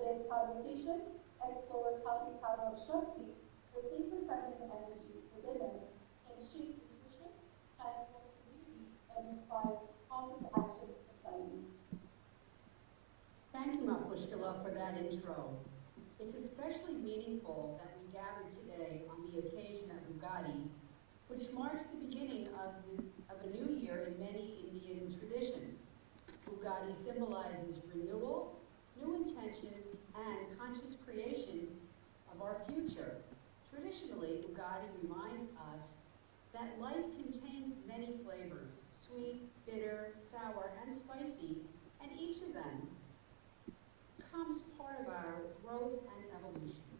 Today's conversation explores how the power of Shakti, the sacred feminine energy within us, can shape leadership, transform community, and inspire positive action in society. Thank you, Mapushkala, for that intro. It's especially meaningful that we gather today on the occasion of Ugadi, which marks the beginning of a new year in many Indian traditions. Ugadi symbolizes renewal, new intentions, and conscious creation of our future. Traditionally, Ugadi reminds us that life contains many flavors, sweet, bitter, sour, and spicy, and each of them becomes part of our growth and evolution.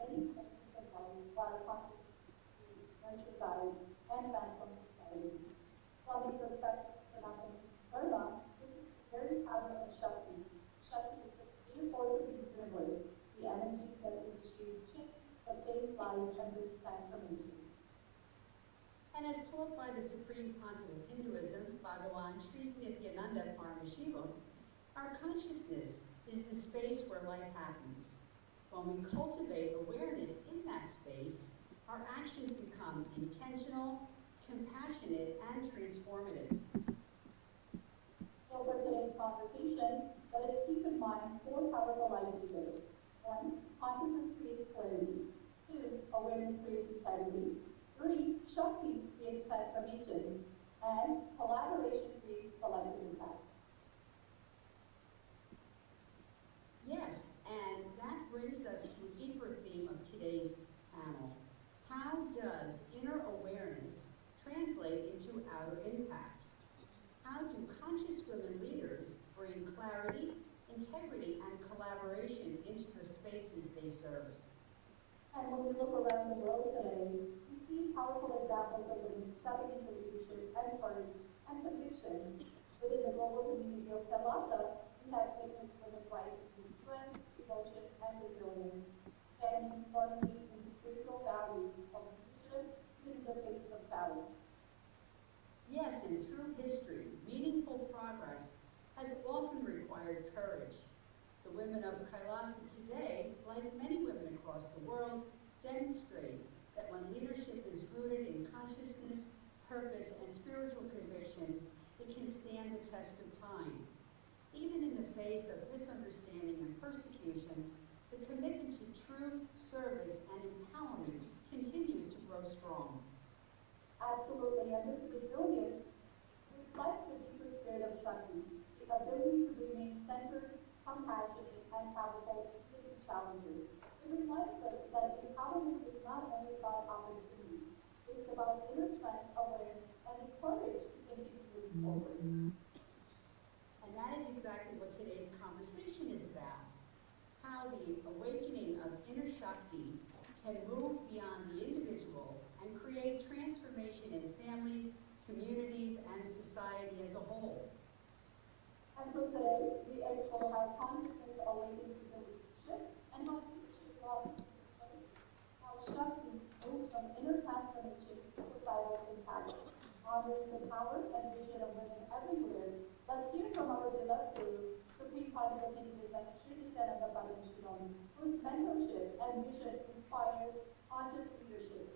Many techniques of life are conscious nurture society and transform society. From the perspective of Nithyanandeshwara, this is the very power of Shakti. Shakti is the creative force of the universe, the energy that initiates change, sustains life, and brings transformation. And as taught by the Supreme Pontiff of Hinduism, Bhagavan Sri Nithyananda Paramashivam, our consciousness is the space where life happens. When we cultivate awareness in that space, our actions become intentional, compassionate, and transformative. So for today's conversation, let us keep in mind 4 powerful ideas. 1. Consciousness creates clarity. 2. Awareness creates integrity. 3. Shakti creates transformation. And collaboration creates collective impact. Yes, and that brings us to a deeper theme of today's panel. How does inner awareness translate into outer impact? How do conscious women leaders bring clarity, integrity, and collaboration into the spaces they serve? And when we look around the world today, we see powerful examples of women stepping into leadership and courage and conviction. Within the global community of Kailasa, we have witnessed women rising with strength, devotion, and resilience, standing firmly in the spiritual values of leadership even in the face of challenge. Yes, and through history, meaningful progress has often required courage. The women of Kailasa today, like many women across the world, demonstrate that when leadership is rooted in consciousness, purpose, and spiritual conviction, it can stand the test of time. Even in the face of misunderstanding and persecution, the commitment to truth, service, and empowerment continues to grow strong. Absolutely, and this resilience reflects the deeper spirit of Shakti, the reminds us that empowerment is not only about opportunity, it is about inner strength, awareness, and the courage to continue moving forward. And that is exactly what today's conversation is about. How the awakening of inner Shakti can move beyond the individual and create transformation in families, communities, and society as a whole. And so today, we explore how consciousness awakens into leadership and how leadership laws how Shakti moves from inner transformation to societal impact, honoring the power and vision of women everywhere. Let's hear from our beloved guru, Supreme Panelist Nithyananda Paramashivam, whose mentorship and vision inspires conscious leadership.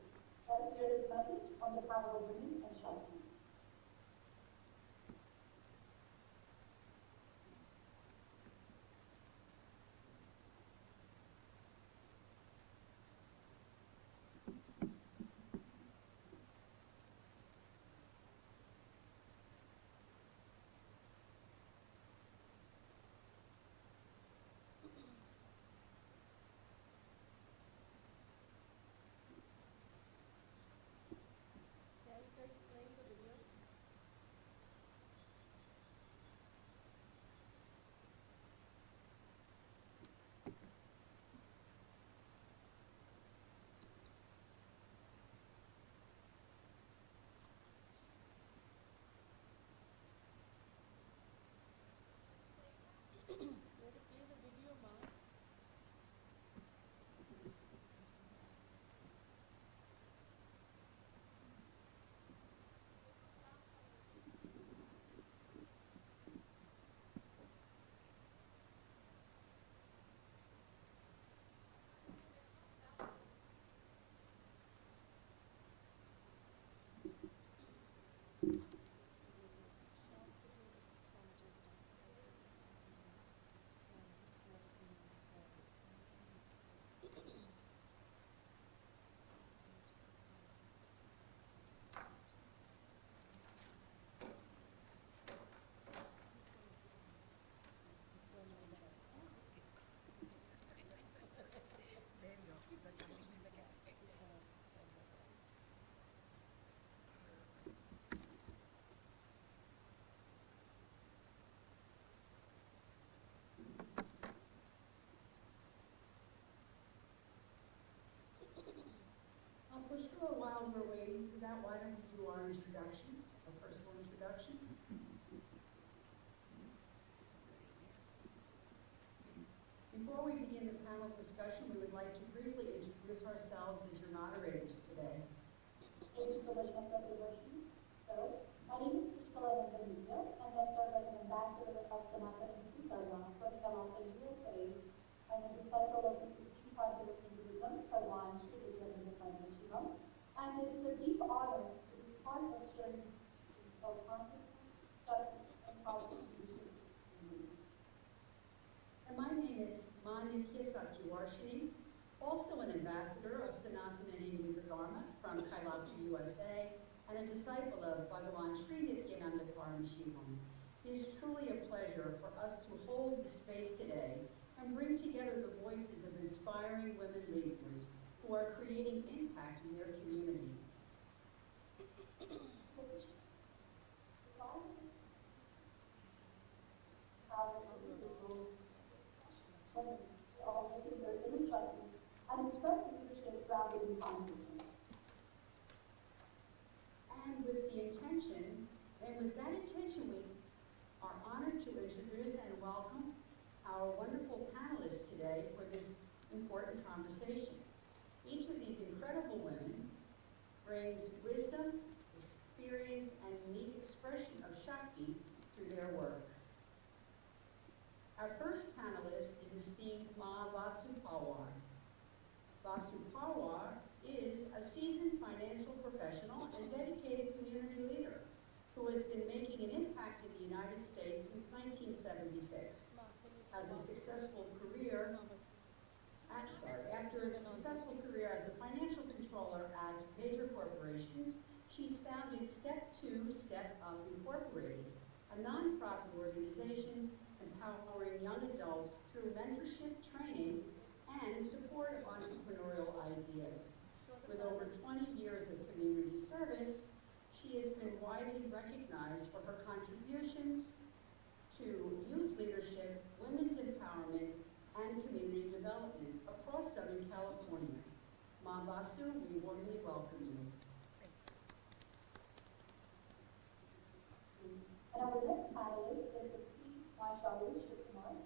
Let's hear this message on the power of women and Shakti. For sure, while we're waiting for that, why don't we do our introductions, our personal introductions? Before we begin the panel discussion, we would like to briefly introduce ourselves as your moderators today. Thank you so much, Dr. Devotion. So, my name is Kailasa, and I serve as an ambassador of Nithyanandeshwara from Kailasa, USA. I'm a disciple of the Supreme Panelist Hinduism, Bhagavan, Panelist. And it is a deep honor to be part of sharing the teachings of consciousness, justice, and powerful leadership. And my name is Nithyanandeshwara, also an ambassador of Sanatana Hindu Dharma from Kailasa, USA, and a disciple of Bhagavan Nithyananda Paramashivam. It is truly a pleasure for us to hold this space today and bring together the voices of inspiring women leaders who are creating impact in their community. And express leadership grounded in consciousness. And with that intention, we are honored to introduce and welcome our wonderful panelists today for this important conversation. Each of these incredible women brings wisdom, experience, and unique expression of Shakti through their work. Our first panelist is esteemed Ma Vasu Pawar. Vasu Pawar is a seasoned financial professional and dedicated community leader who has been making an impact in the United States since 1976. After a successful career as a financial controller at major corporations, she's founded Step 2, Step Up Incorporated, a nonprofit organization empowering young adults through mentorship, training, and support of entrepreneurs she has been widely recognized for her contributions to youth leadership, women's empowerment, and community development across Southern California. Ma Basu, we warmly welcome you. And our next panelist is the C. Sharu Shivakumar.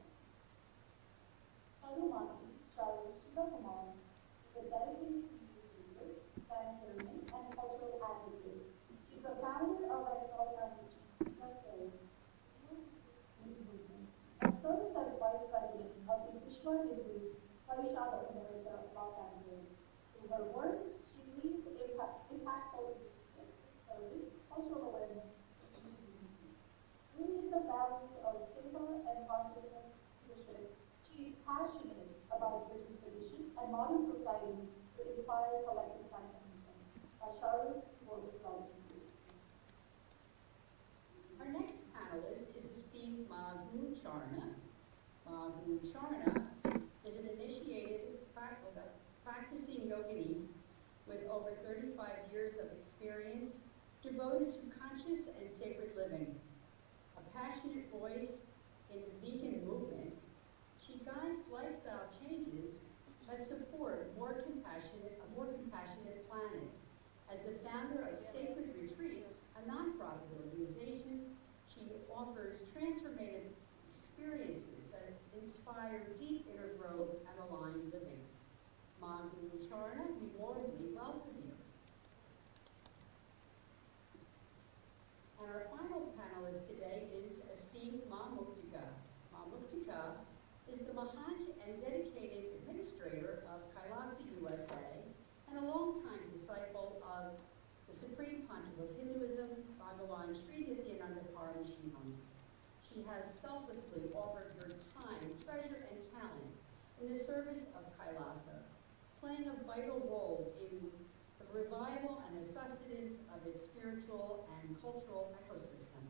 Salumati Sharu Shivakumar is a dedicated community leader, humanitarian, and cultural advocate. She's the founder of Exalt Foundation USA, and serves as vice president of the Vishwa Hindu Vaishnav America Los Angeles. Through her work, she leads impactful initiatives serving cultural awareness. Rooted in the values of seva and consciousness leadership, she is passionate about bridging tradition and modern society to inspire collective transformation. Sharu, will welcome you. Our next panelist is esteemed Madhu Charna. Madhu Charna is an initiated practicing yogini with over 35 years of experience devoted to conscious and sacred living. A passionate voice in the vegan movement, she guides lifestyle changes that support a more compassionate planet. As the founder of Sacred Retreats, a nonprofit organization, she offers transformative experiences that inspire deep inner growth and aligned living. Madhu Charna, we warmly welcome you. And our final panelist today is esteemed Ma Muktika. Ma Muktika is the Mahant and dedicated administrator of Kailasa, USA, and a longtime disciple of the Supreme Pontiff of Hinduism, Bhagavan Sri Nithyananda Paramashivam. She has selflessly offered her time, treasure, and talent in the service of Kailasa, playing a vital role in the revival and the sustenance of its spiritual and cultural ecosystem.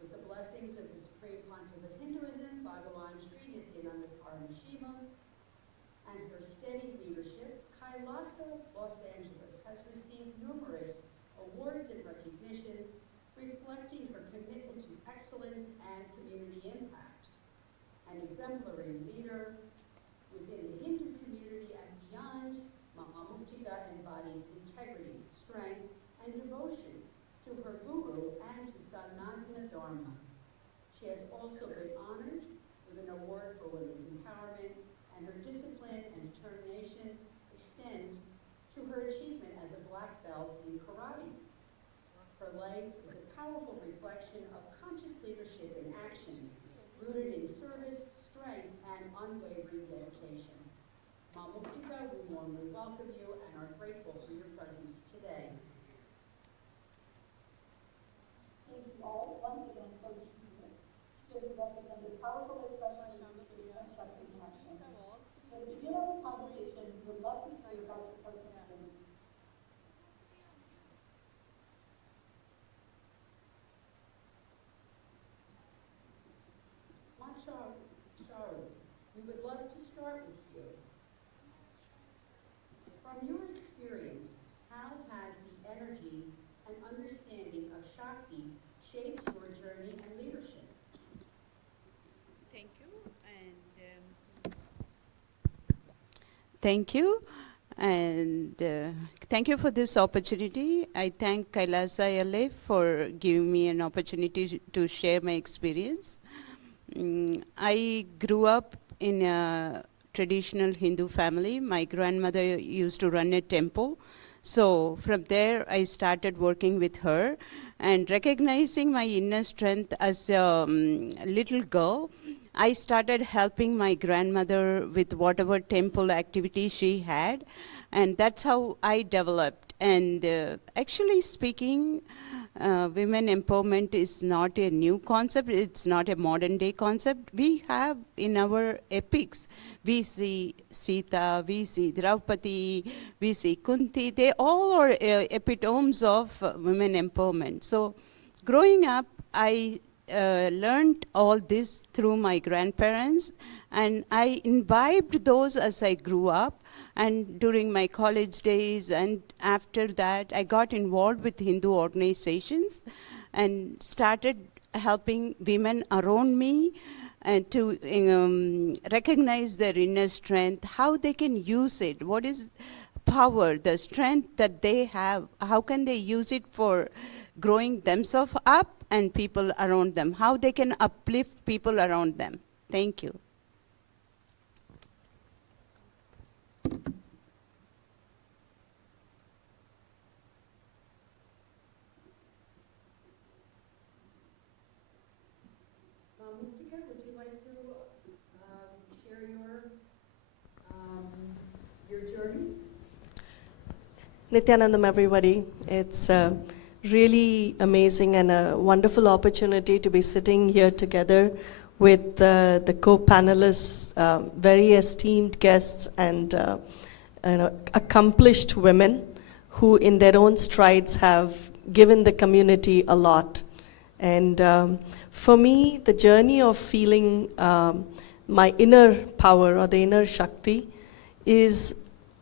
With the blessings of the Supreme Pontiff of Hinduism, Bhagavan Sri Nithyananda Paramashivam, and her steady leadership, Kailasa, Los Angeles has received numerous awards and recognitions reflecting her commitment to excellence and community impact. An exemplary leader within the Hindu community and beyond, Mama Muktika embodies integrity, strength, and devotion to her guru and to Sanatana Dharma. She has also been honored with an award for women's empowerment, and her discipline and determination extend to her achievement as a black belt in karate. Her life is a powerful reflection of conscious leadership in action, rooted in service, strength, and unwavering dedication. Ma Muktika, we warmly welcome you and are grateful for your presence today. Thank you all once again for being here. Each of you represent a powerful expression of unity and Shakti in action. So to begin our conversation, we would love to hear about the participants. Sharu, we would love to start with you. From your experience, how has the energy and understanding of Shakti shaped your journey and leadership? Thank you, and thank you for this opportunity. I thank Kailasa LA for giving me an opportunity to share my experience. I grew up in a traditional Hindu family. My grandmother used to run a temple. So from there, I started working with her and recognizing my inner strength as a little girl. I started helping my grandmother with whatever temple activity she had, and that's how I developed. And actually speaking, women empowerment is not a new concept, it's not a modern day concept. We have in our epics, we see Sita, we see Draupadi, we see Kunti, they all are epitomes of women empowerment. So growing up, I learned all this through my grandparents, and I imbibed those as I grew up. And during my college days and after that, I got involved with Hindu organizations and started helping women around me and to recognize their inner strength, how they can use it, what is power, the strength that they have, how can they use it for growing themselves up and people around them, how they can uplift people around them. Thank you. Muftika, would you like to share your journey? Nithyanandam, everybody. It's really amazing and a wonderful opportunity to be sitting here together with the co-panelists, very esteemed guests and accomplished women who in their own strides have given the community a lot. And for me, the journey of feeling my inner power or the inner Shakti is,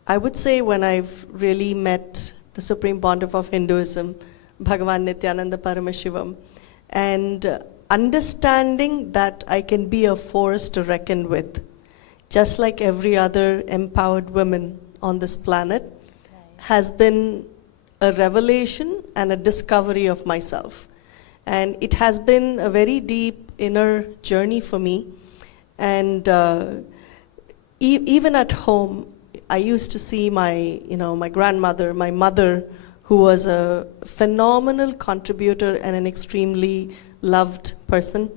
I would say, when I've really met the Supreme Pontiff of Hinduism, Bhagavan Nithyananda Paramashivam, and understanding that I can be a force to reckon with, just like every other empowered woman on this planet, has been a revelation and a discovery of myself. And it has been a very deep inner journey for me. And even at home, I used to see my grandmother, my mother, who was a phenomenal contributor and an extremely loved person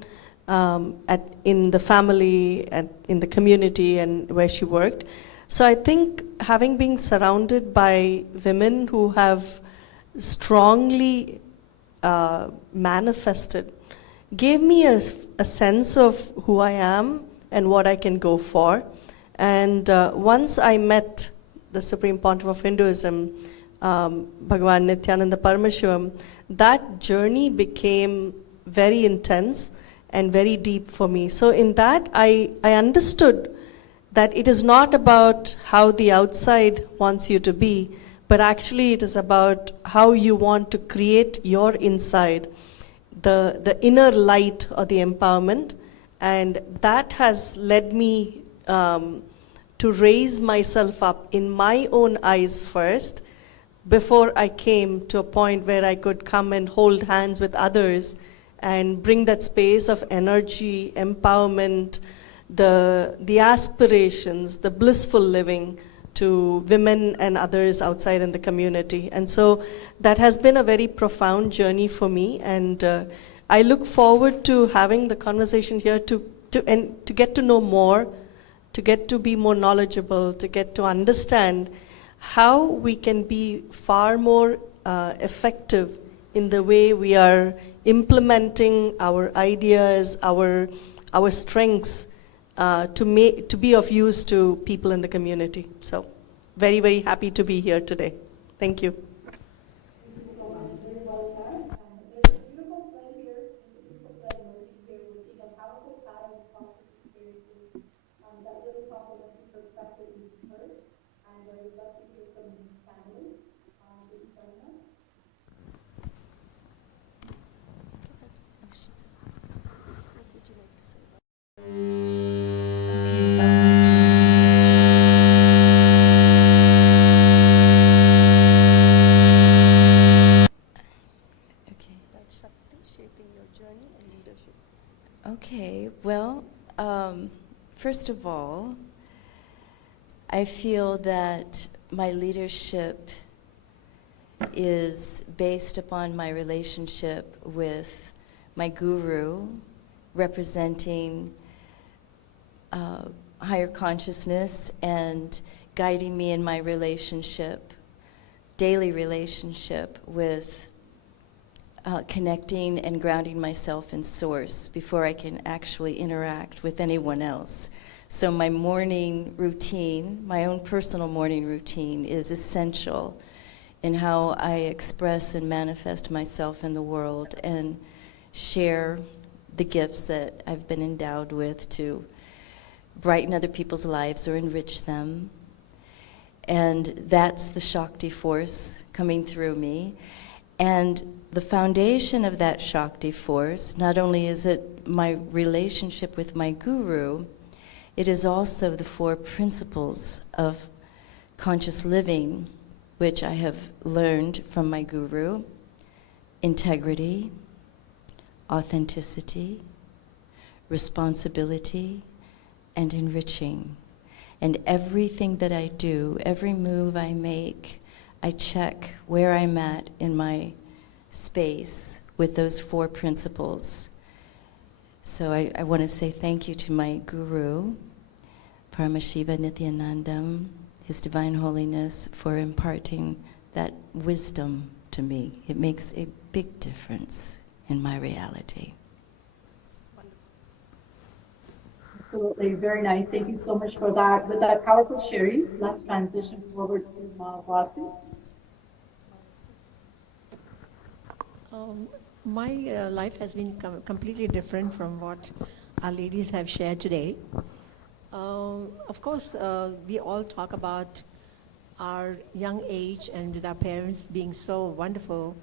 in the family and in the community and where she worked. So I think having been surrounded by women who have strongly manifested gave me a sense of who I am and what I can go for. And once I met the Supreme Pontiff of Hinduism, Bhagavan Nithyananda Paramashivam, that journey became very intense and very deep for me. So in that, I understood that it is not about how the outside wants you to be, but actually it is about how you want to create your inside, the inner light or the empowerment. And that has led me to raise myself up in my own eyes first, before I came to a point where I could come and hold hands with others and bring that space of energy, empowerment, the aspirations, the blissful living to women and others outside in the community. And so that has been a very profound journey for me, and I look forward to having the conversation here to get to know more, to get to be more knowledgeable, to get to understand how we can be far more effective in the way we are implementing our ideas, our strengths to be of use to people in the community. So very, very happy to be here today. Thank you. Thank you so much. Very well said. And there's a beautiful thread here. There's a beautiful thread emerging here. We're seeing a powerful pattern of conscious experiences that really complements the perspective we just heard. And we'd love to hear from panelists. Please join us. Okay, well, first of all, I feel that my leadership is based upon my relationship with my guru, representing higher consciousness and guiding me in my relationship, daily relationship with connecting and grounding myself in source before I can actually interact with anyone else. So my morning routine, my own personal morning routine, is essential in how I express and manifest myself in the world and share the gifts that I've been endowed with to brighten other people's lives or enrich them. And that's the Shakti force coming through me. And the foundation of that Shakti force, not only is it my relationship with my guru, it is also the 4 principles of conscious living, which I have learned from my guru: integrity, authenticity, responsibility, and enriching. And everything that I do, every move I make, I check where I'm at in my space with those 4 principles. So I want to say thank you to my guru, Paramashivam Nithyananda, His Divine Holiness, for imparting that wisdom to me. It makes a big difference in my reality. Absolutely, very nice. Thank you so much for that. With that powerful sharing, let's transition forward to Vasi. My life has been completely different from what our ladies have shared today. Of course, we all talk about our young age and with our parents being so wonderful.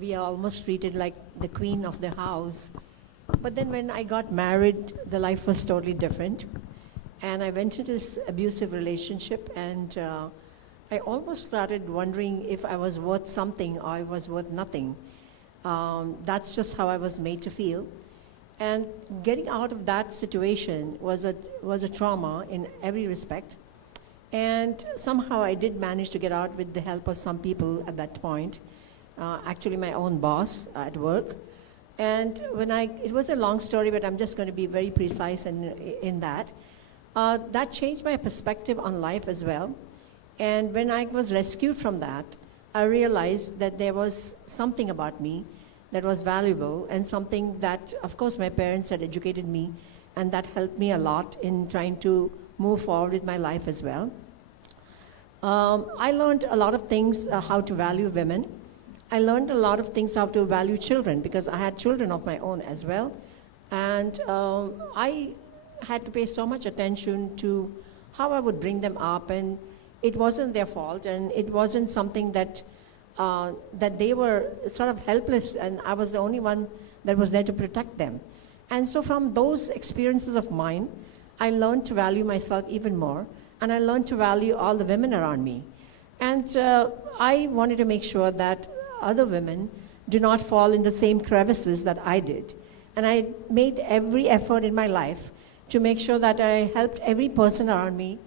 We are almost treated like the queen of the house. But then when I got married, the life was totally different. And I went into this abusive relationship, and I almost started wondering if I was worth something or I was worth nothing. That's just how I was made to feel. And getting out of that situation was a trauma in every respect. And somehow I did manage to get out with the help of some people at that point. Actually my own boss at work. And it was a long story, but I'm just going to be very precise in that. That changed my perspective on life as well. And when I was rescued from that, I realized that there was something about me that was valuable, and something that, of course, my parents had educated me, and that helped me a lot in trying to move forward with my life as well. I learned a lot of things, how to value women. I learned a lot of things how to value children, because I had children of my own as well. And I had to pay so much attention to how I would bring them up, and it wasn't their fault, and it wasn't something that they were sort of helpless, and I was the only one that was there to protect them. And so from those experiences of mine, I learned to value myself even more, and I learned to value all the women around me. And I wanted to make sure that other women do not fall in the same crevices that I did. And I made every effort in my life to make sure that I helped every person around me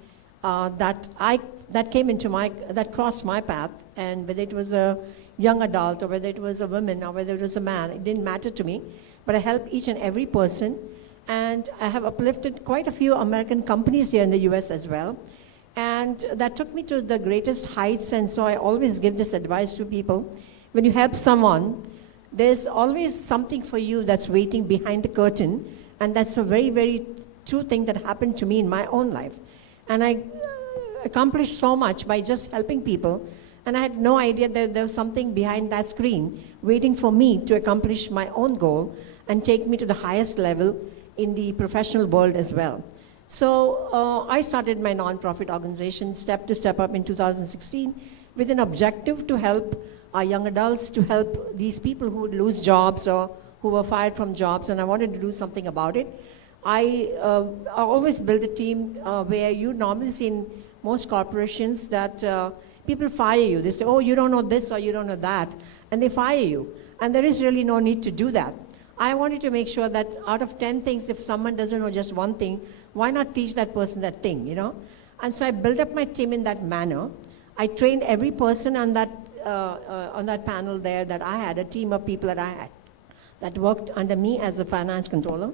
that came into that crossed my path, and whether it was a young adult or whether it was a woman or whether it was a man, it didn't matter to me. But I helped each and every person, and I have uplifted quite a few American companies here in the US as well. And that took me to the greatest heights, and so I always give this advice to people. When you help someone, there's always something for you that's waiting behind the curtain, and that's a very, very true thing that happened to me in my own life. And I accomplished so much by just helping people, and I had no idea that there was something behind that screen waiting for me to accomplish my own goal and take me to the highest level in the professional world as well. So I started my nonprofit organization, Step to Step Up, in 2016 with an objective to help our young adults, to help these people who would lose jobs or who were fired from jobs, and I wanted to do something about it. I always build a team where you normally see in most corporations that people fire you. They say, oh, you don't know this or you don't know that, and they fire you. And there is really no need to do that. I wanted to make sure that out of 10 things, if someone doesn't know just one thing, why not teach that person that thing, you know? And so I built up my team in that manner. I trained every person on that panel there that I had, a team of people that I had that worked under me as a finance controller,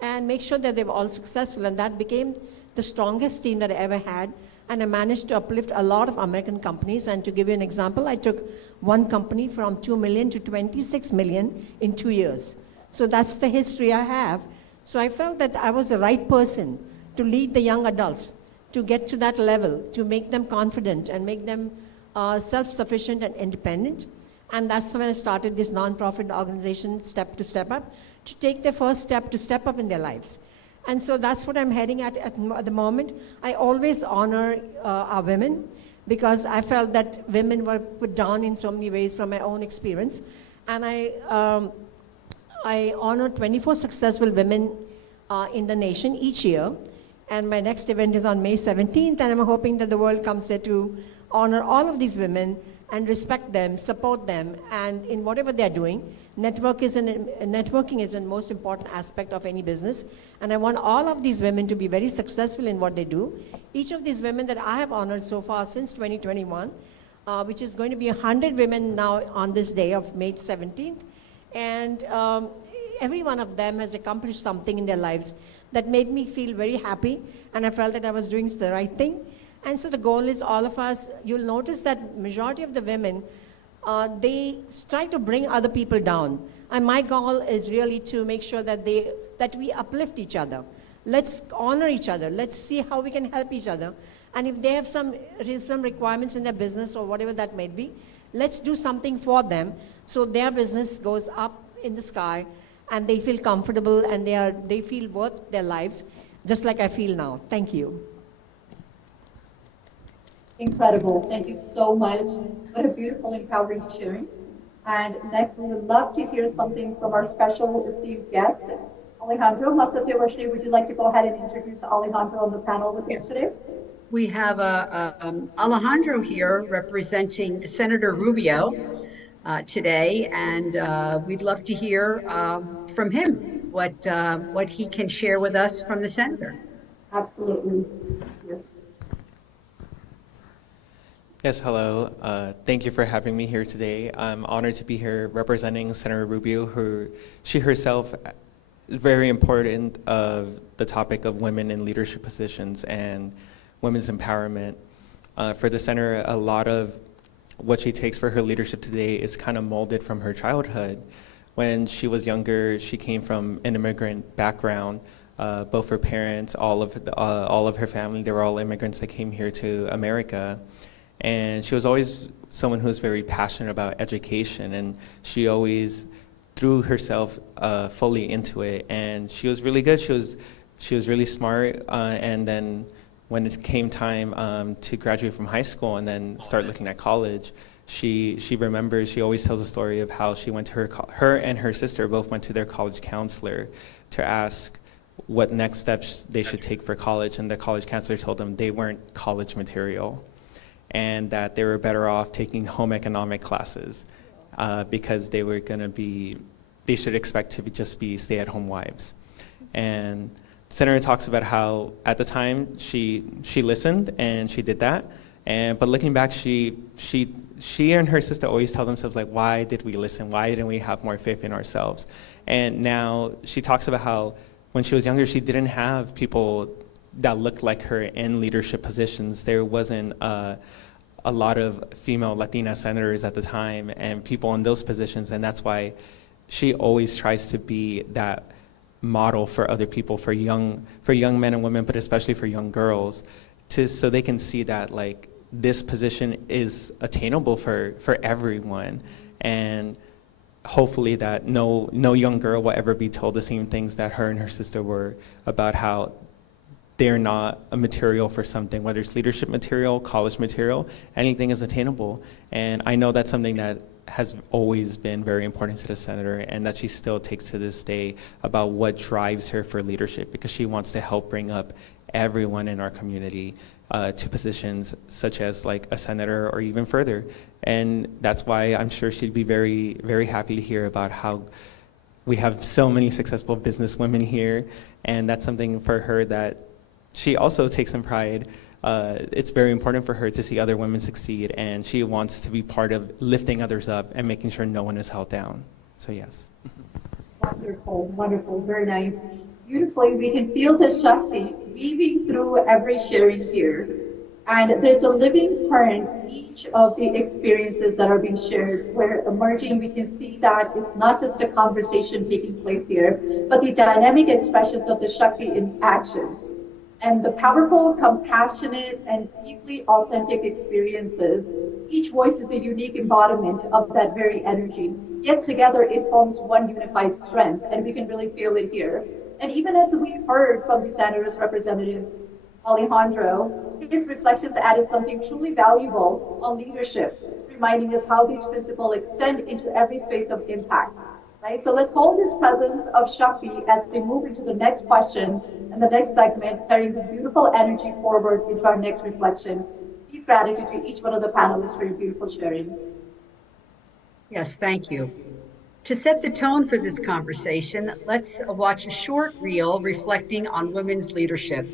and make sure that they were all successful. And that became the strongest team that I ever had. And I managed to uplift a lot of American companies. And to give you an example, I took one company from 2 million to 26 million in 2 years. So that's the history I have. So I felt that I was the right person to lead the young adults, to get to that level, to make them confident and make them self-sufficient and independent. And that's when I started this nonprofit organization, Step to Step Up, to take their first step to step up in their lives. And so that's what I'm heading at the moment. I always honor our women because I felt that women were put down in so many ways from my own experience. And I honor 24 successful women in the nation each year. And my next event is on May 17th, and I'm hoping that the world comes there to honor all of these women and respect them, support them, and in whatever they're doing. Networking is the most important aspect of any business, and I want all of these women to be very successful in what they do. Each of these women that I have honored so far since 2021, which is going to be 100 women now on this day of May 17th, and every one of them has accomplished something in their lives that made me feel very happy, and I felt that I was doing the right thing. And so the goal is all of us, you'll notice that majority of the women, they try to bring other people down. And my goal is really to make sure that we uplift each other. Let's honor each other. Let's see how we can help each other. And if they have some requirements in their business or whatever that may be, let's do something for them so their business goes up in the sky and they feel comfortable and they feel worth their lives, just like I feel now. Thank you. Incredible. Thank you so much. What a beautiful, empowering sharing. And next, we would love to hear something from our special esteemed guest, Alejandro Masatewashni. Would you like to go ahead and introduce Alejandro on the panel with us today? We have Alejandro here representing Senator Rubio today, and we'd love to hear from him what he can share with us from the senator. Absolutely. Yes, hello. Thank you for having me here today. I'm honored to be here representing Senator Rubio, she herself is very important of the topic of women in leadership positions and women's empowerment. For the senator, a lot of what she takes for her leadership today is kind of molded from her childhood. When she was younger, she came from an immigrant background. Both her parents, all of her family, they were all immigrants that came here to America. And she was always someone who was very passionate about education, and she always threw herself fully into it. And she was really good. She was really smart. And then when it came time to graduate from high school and then start looking at college, she remembers. She always tells a story of how she went to her and her sister both went to their college counselor to ask what next steps they should take for college, and the college counselor told them they weren't college material, and that they were better off taking home economic classes because they should expect to just be stay-at-home wives. And the senator talks about how at the time she listened and she did that, but looking back, she and her sister always tell themselves, like, why did we listen? Why didn't we have more faith in ourselves? And now she talks about how when she was younger, she didn't have people that looked like her in leadership positions. There wasn't a lot of female Latina senators at the time and people in those positions, and that's why she always tries to be that model for other people, for young men and women, but especially for young girls, so they can see that, like, this position is attainable for everyone, and hopefully that no young girl will ever be told the same things that her and her sister were about how they're not a material for something, whether it's leadership material, college material, anything is attainable. And I know that's something that has always been very important to the senator, and that she still takes to this day about what drives her for leadership, because she wants to help bring up everyone in our community to positions such as like a senator or even further. And that's why I'm sure she'd be very, very happy to hear about how we have so many successful business women here, and that's something for her that she also takes some pride. It's very important for her to see other women succeed, and she wants to be part of lifting others up and making sure no one is held down. So yes. Wonderful, wonderful, very nice. Beautifully, we can feel the Shakti weaving through every sharing here. And there's a living current in each of the experiences that are being shared, where emerging, we can see that it's not just a conversation taking place here, but the dynamic expressions of the Shakti in action. And the powerful, compassionate, and deeply authentic experiences, each voice is a unique embodiment of that very energy. Yet together it forms one unified strength, and we can really feel it here. And even as we heard from the Senator's representative, Alejandro, his reflections added something truly valuable on leadership, reminding us how these principles extend into every space of impact. Right? So let's hold this presence of Shakti as we move into the next question and the next segment, carrying this beautiful energy forward into our next reflection. Deep gratitude to each one of the panelists for your beautiful sharing. Yes, thank you. To set the tone for this conversation, let's watch a short reel reflecting on women's leadership.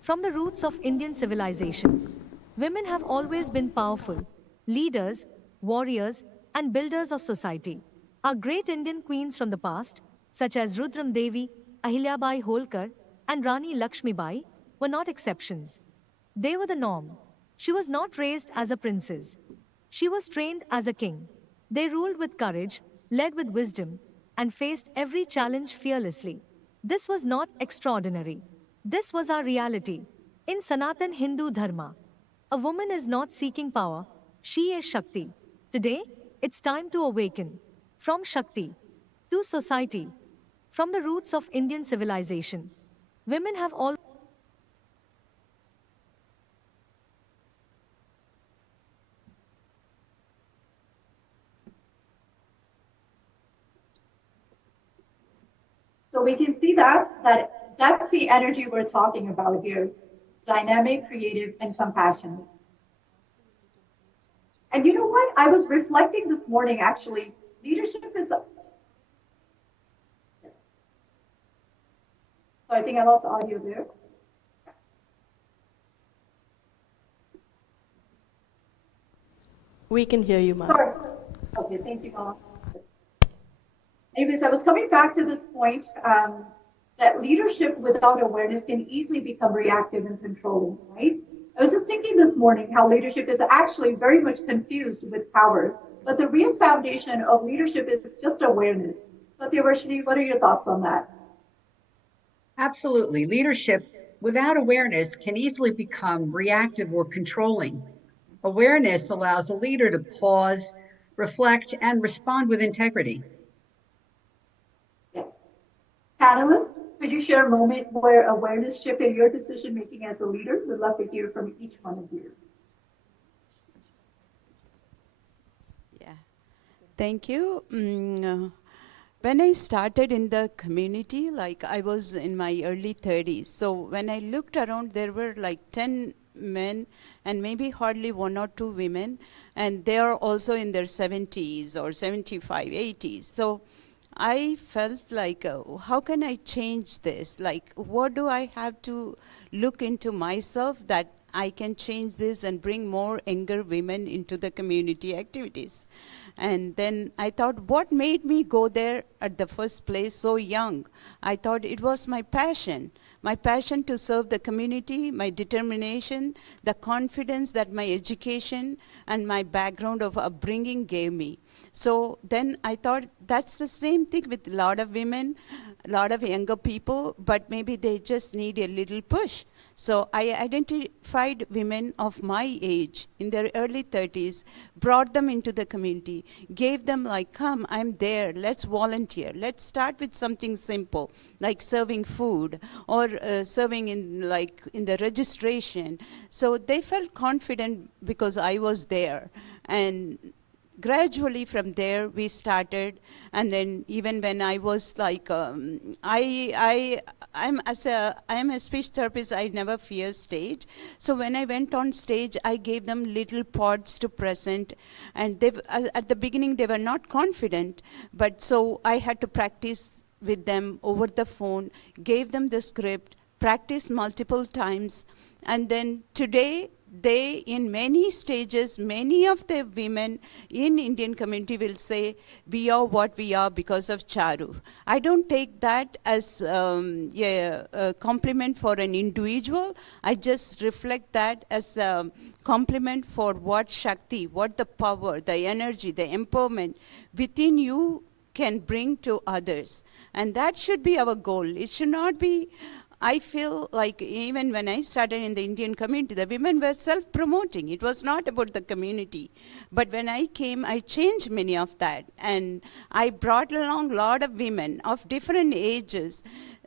From the roots of Indian civilization, women have always been powerful leaders, warriors, and builders of society. Our great Indian queens from the past, such as Rudram Devi, Ahilyabai Holkar, and Rani Lakshmibai, were not exceptions. They were the norm. She was not raised as a princess. She was trained as a king. They ruled with courage, led with wisdom, and faced every challenge fearlessly. This was not extraordinary. This was our reality. In Sanatan Hindu Dharma, a woman is not seeking power, she is Shakti. Today, it's time to awaken. From Shakti to society, from the roots of Indian civilization, women have all. So we can see that's the energy we're talking about here. Dynamic, creative, and compassionate. And you know what? I was reflecting this morning, actually. Leadership is... So I think I lost audio there. We can hear you, ma'am. Sorry. Okay, thank you, Mom. Anyways, I was coming back to this point that leadership without awareness can easily become reactive and controlling, right? I was just thinking this morning how leadership is actually very much confused with power, but the real foundation of leadership is just awareness. Satyavarshini, what are your thoughts on that? Absolutely. Leadership without awareness can easily become reactive or controlling. Awareness allows a leader to pause, reflect, and respond with integrity. Yes. Panelists, could you share a moment where awareness shifted your decision making as a leader? We'd love to hear from each one of you. Yeah, thank you. When I started in the community, like I was in my early 30s. So when I looked around, there were like 10 men and maybe hardly 1 or 2 women. And they are also in their 70s or 75, 80s. So I felt like, how can I change this? Like, what do I have to look into myself that I can change this and bring more younger women into the community activities? And then I thought, what made me go there at the first place so young? I thought it was my passion to serve the community, my determination, the confidence that my education and my background of upbringing gave me. So then I thought that's the same thing with a lot of women, a lot of younger people, but maybe they just need a little push. So I identified women of my age in their early 30s, brought them into the community, gave them like, come, I'm there, let's volunteer. Let's start with something simple, like serving food or serving in the registration. So they felt confident because I was there. And gradually from there we started, and then even when I was like, I'm a speech therapist, I never fear stage. So when I went on stage, I gave them little pods to present, and at the beginning they were not confident, but so I had to practice with them over the phone, gave them the script, practiced multiple times, and then today they, in many stages, many of the women in Indian community will say, we are what we are because of Charu. I don't take that as a compliment for an individual. I just reflect that as a compliment for what Shakti, what the power, the energy, the empowerment within you can bring to others. And that should be our goal. It should not be, I feel like even when I started in the Indian community, the women were self-promoting. It was not about the community. But when I came, I changed many of that. And I brought along a lot of women of different ages.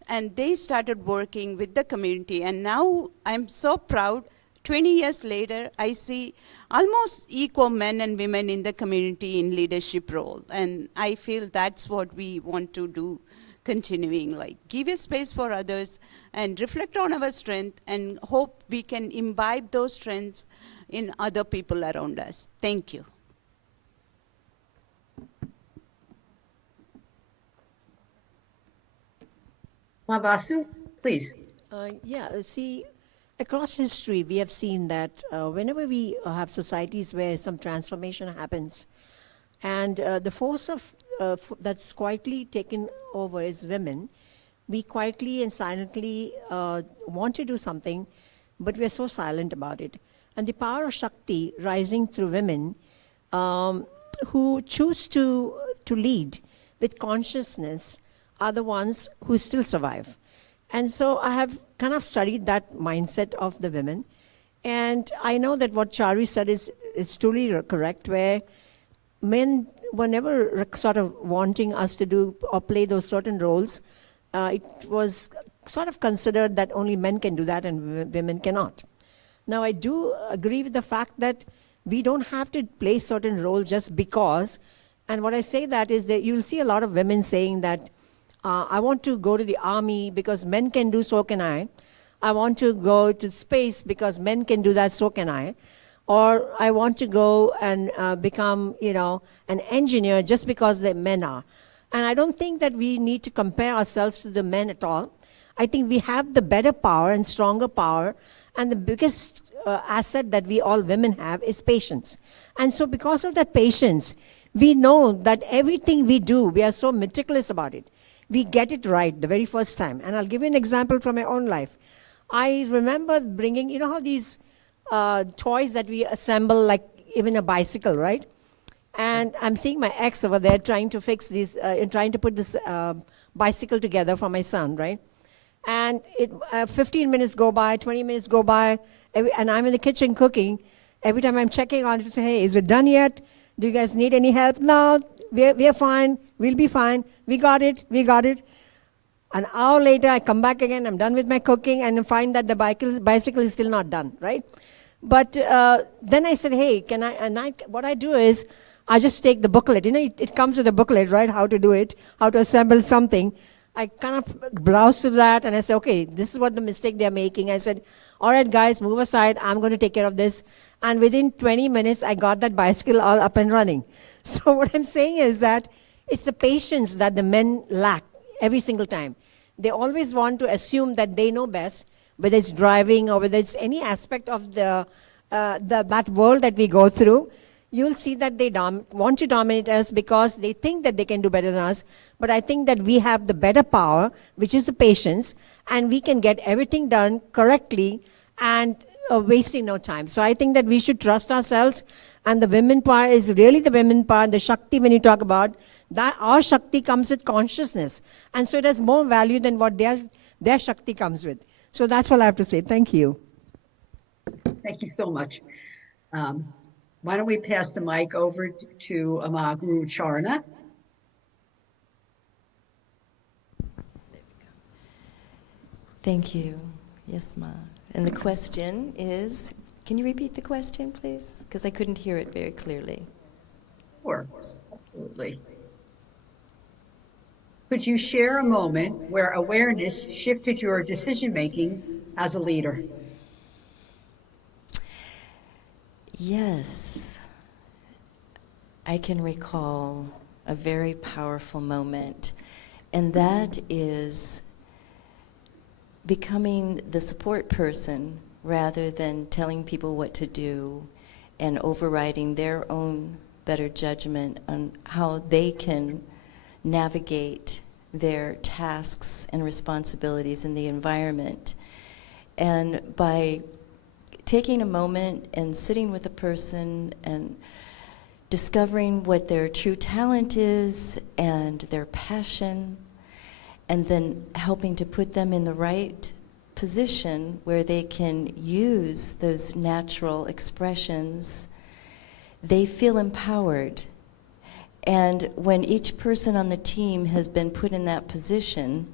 And they started working with the community. And now I'm so proud. 20 years later, I see almost equal men and women in the community in leadership role. And I feel that's what we want to do, continuing, like give a space for others and reflect on our strength and hope we can imbibe those strengths in other people around us. Thank you. Vasu, please. See, across history, we have seen that whenever we have societies where some transformation happens, and the force of that's quietly taken over is women, we quietly and silently want to do something, but we're so silent about it. And the power of Shakti rising through women who choose to lead with consciousness are the ones who still survive. And so I have kind of studied that mindset of the women. And I know that what Chari said is truly correct, where men were never sort of wanting us to do or play those certain roles. It was sort of considered that only men can do that and women cannot. Now, I do agree with the fact that we don't have to play certain roles just because. And what I say that is that you'll see a lot of women saying that, I want to go to the army because men can do, so can I. I want to go to space because men can do that, so can I. Or I want to go and become, an engineer just because the men are. And I don't think that we need to compare ourselves to the men at all. I think we have the better power and stronger power, and the biggest asset that we all women have is patience. And so because of that patience, we know that everything we do, we are so meticulous about it. We get it right the very first time. And I'll give you an example from my own life. I remember bringing, you know how these toys that we assemble, like even a bicycle, right? And I'm seeing my ex over there trying to fix these, trying to put this bicycle together for my son, right? And 15 minutes go by, 20 minutes go by, and I'm in the kitchen cooking. Every time I'm checking on it to say, hey, is it done yet? Do you guys need any help? No, we're fine, we'll be fine. We got it. An hour later, I come back again, I'm done with my cooking, and find that the bicycle is still not done, right? But then I said, hey, can I, what I do is, I just take the booklet. It comes with a booklet, right, how to do it, how to assemble something. I kind of browse through that, and I said, okay, this is what the mistake they're making. I said, all right, guys, move aside. I'm going to take care of this. And within 20 minutes, I got that bicycle all up and running. So what I'm saying is that it's the patience that the men lack every single time. They always want to assume that they know best, whether it's driving or whether it's any aspect of that world that we go through. You'll see that they want to dominate us because they think that they can do better than us. But I think that we have the better power, which is the patience, and we can get everything done correctly and wasting no time. So I think that we should trust ourselves, and the women power is really the women power, the Shakti when you talk about, that our Shakti comes with consciousness. And so it has more value than what their Shakti comes with. So that's all I have to say. Thank you. Thank you so much. Why don't we pass the mic over to Guru Charna? Thank you. Yes, Ma. And the question is, can you repeat the question, please? Because I couldn't hear it very clearly. Sure, absolutely. Could you share a moment where awareness shifted your decision-making as a leader? Yes. I can recall a very powerful moment, and that is becoming the support person rather than telling people what to do and overriding their own better judgment on how they can navigate their tasks and responsibilities in the environment. And by taking a moment and sitting with a person and discovering what their true talent is and their passion, and then helping to put them in the right position where they can use those natural expressions, they feel empowered. And when each person on the team has been put in that position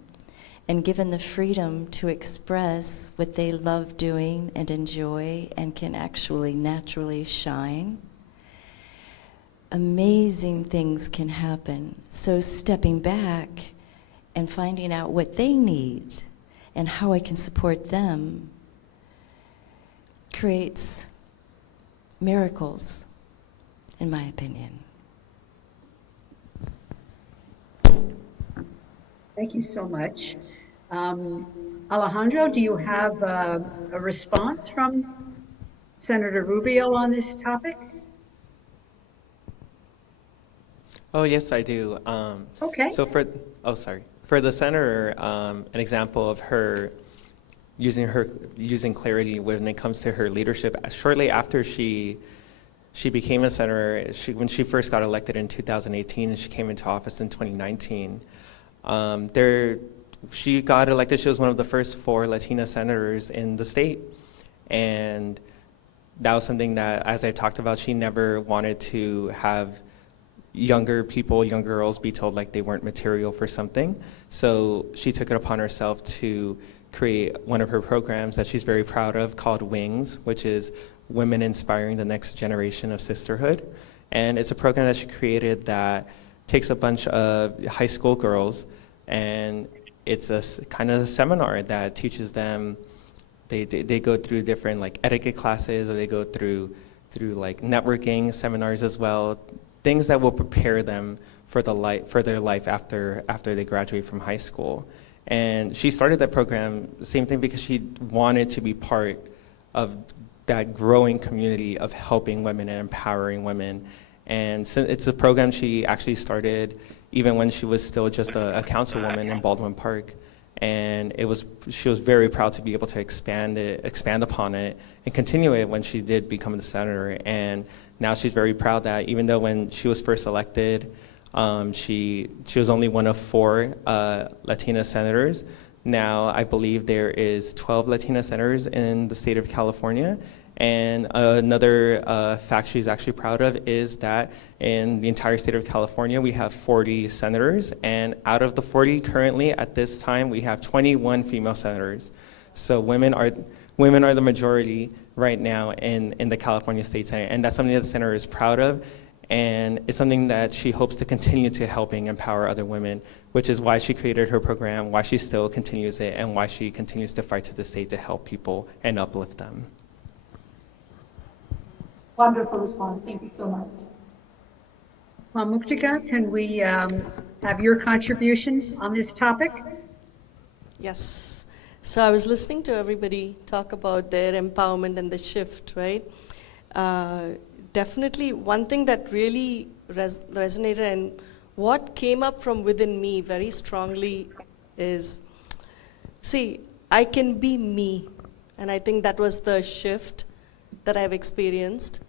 and given the freedom to express what they love doing and enjoy and can actually naturally shine, amazing things can happen. So stepping back and finding out what they need and how I can support them creates miracles, in my opinion. Thank you so much. Alejandro, do you have a response from Senator Rubio on this topic? Oh, yes, I do. Okay. So for the senator, an example of her using clarity when it comes to her leadership, shortly after she became a senator, when she first got elected in 2018 and she came into office in 2019, she got elected. She was one of the first 4 Latina senators in the state. And that was something that, as I talked about, she never wanted to have young girls be told like they weren't material for something. So she took it upon herself to create one of her programs that she's very proud of called Wings, which is Women Inspiring the Next Generation of Sisterhood. And it's a program that she created that takes a bunch of high school girls, and it's a kind of a seminar that teaches them, they go through different like etiquette classes, or they go through like networking seminars as well, things that will prepare them for their life after they graduate from high school. And she started that program, same thing, because she wanted to be part of that growing community of helping women and empowering women. And so it's a program she actually started even when she was still just a councilwoman in Baldwin Park. And she was very proud to be able to expand upon it and continue it when she did become the senator. And now she's very proud that even though when she was first elected, she was only one of 4 Latina senators. Now I believe there is 12 Latina senators in the state of California. And another fact she's actually proud of is that in the entire state of California, we have 40 senators. And out of the 40 currently at this time, we have 21 female senators. So women are the majority right now in the California State Senate. And that's something that the senator is proud of. And it's something that she hopes to continue to helping empower other women, which is why she created her program, why she still continues it, and why she continues to fight to the state to help people and uplift them. Wonderful response. Thank you so much. Muktika, can we have your contribution on this topic? Yes. So I was listening to everybody talk about their empowerment and the shift, right? Definitely one thing that really resonated and what came up from within me very strongly is, see, I can be me. And I think that was the shift that I've experienced.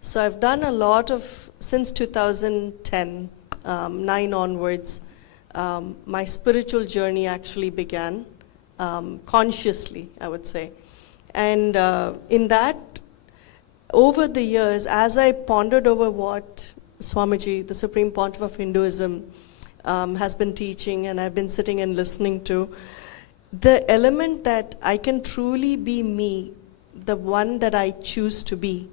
So I've done a lot of, since 2010, 9 onwards, my spiritual journey actually began. consciously, I would say. And in that, over the years, as I pondered over what Swamiji, the Supreme Pontiff of Hinduism, has been teaching, and I've been sitting and listening to, the element that I can truly be me, the one that I choose to be,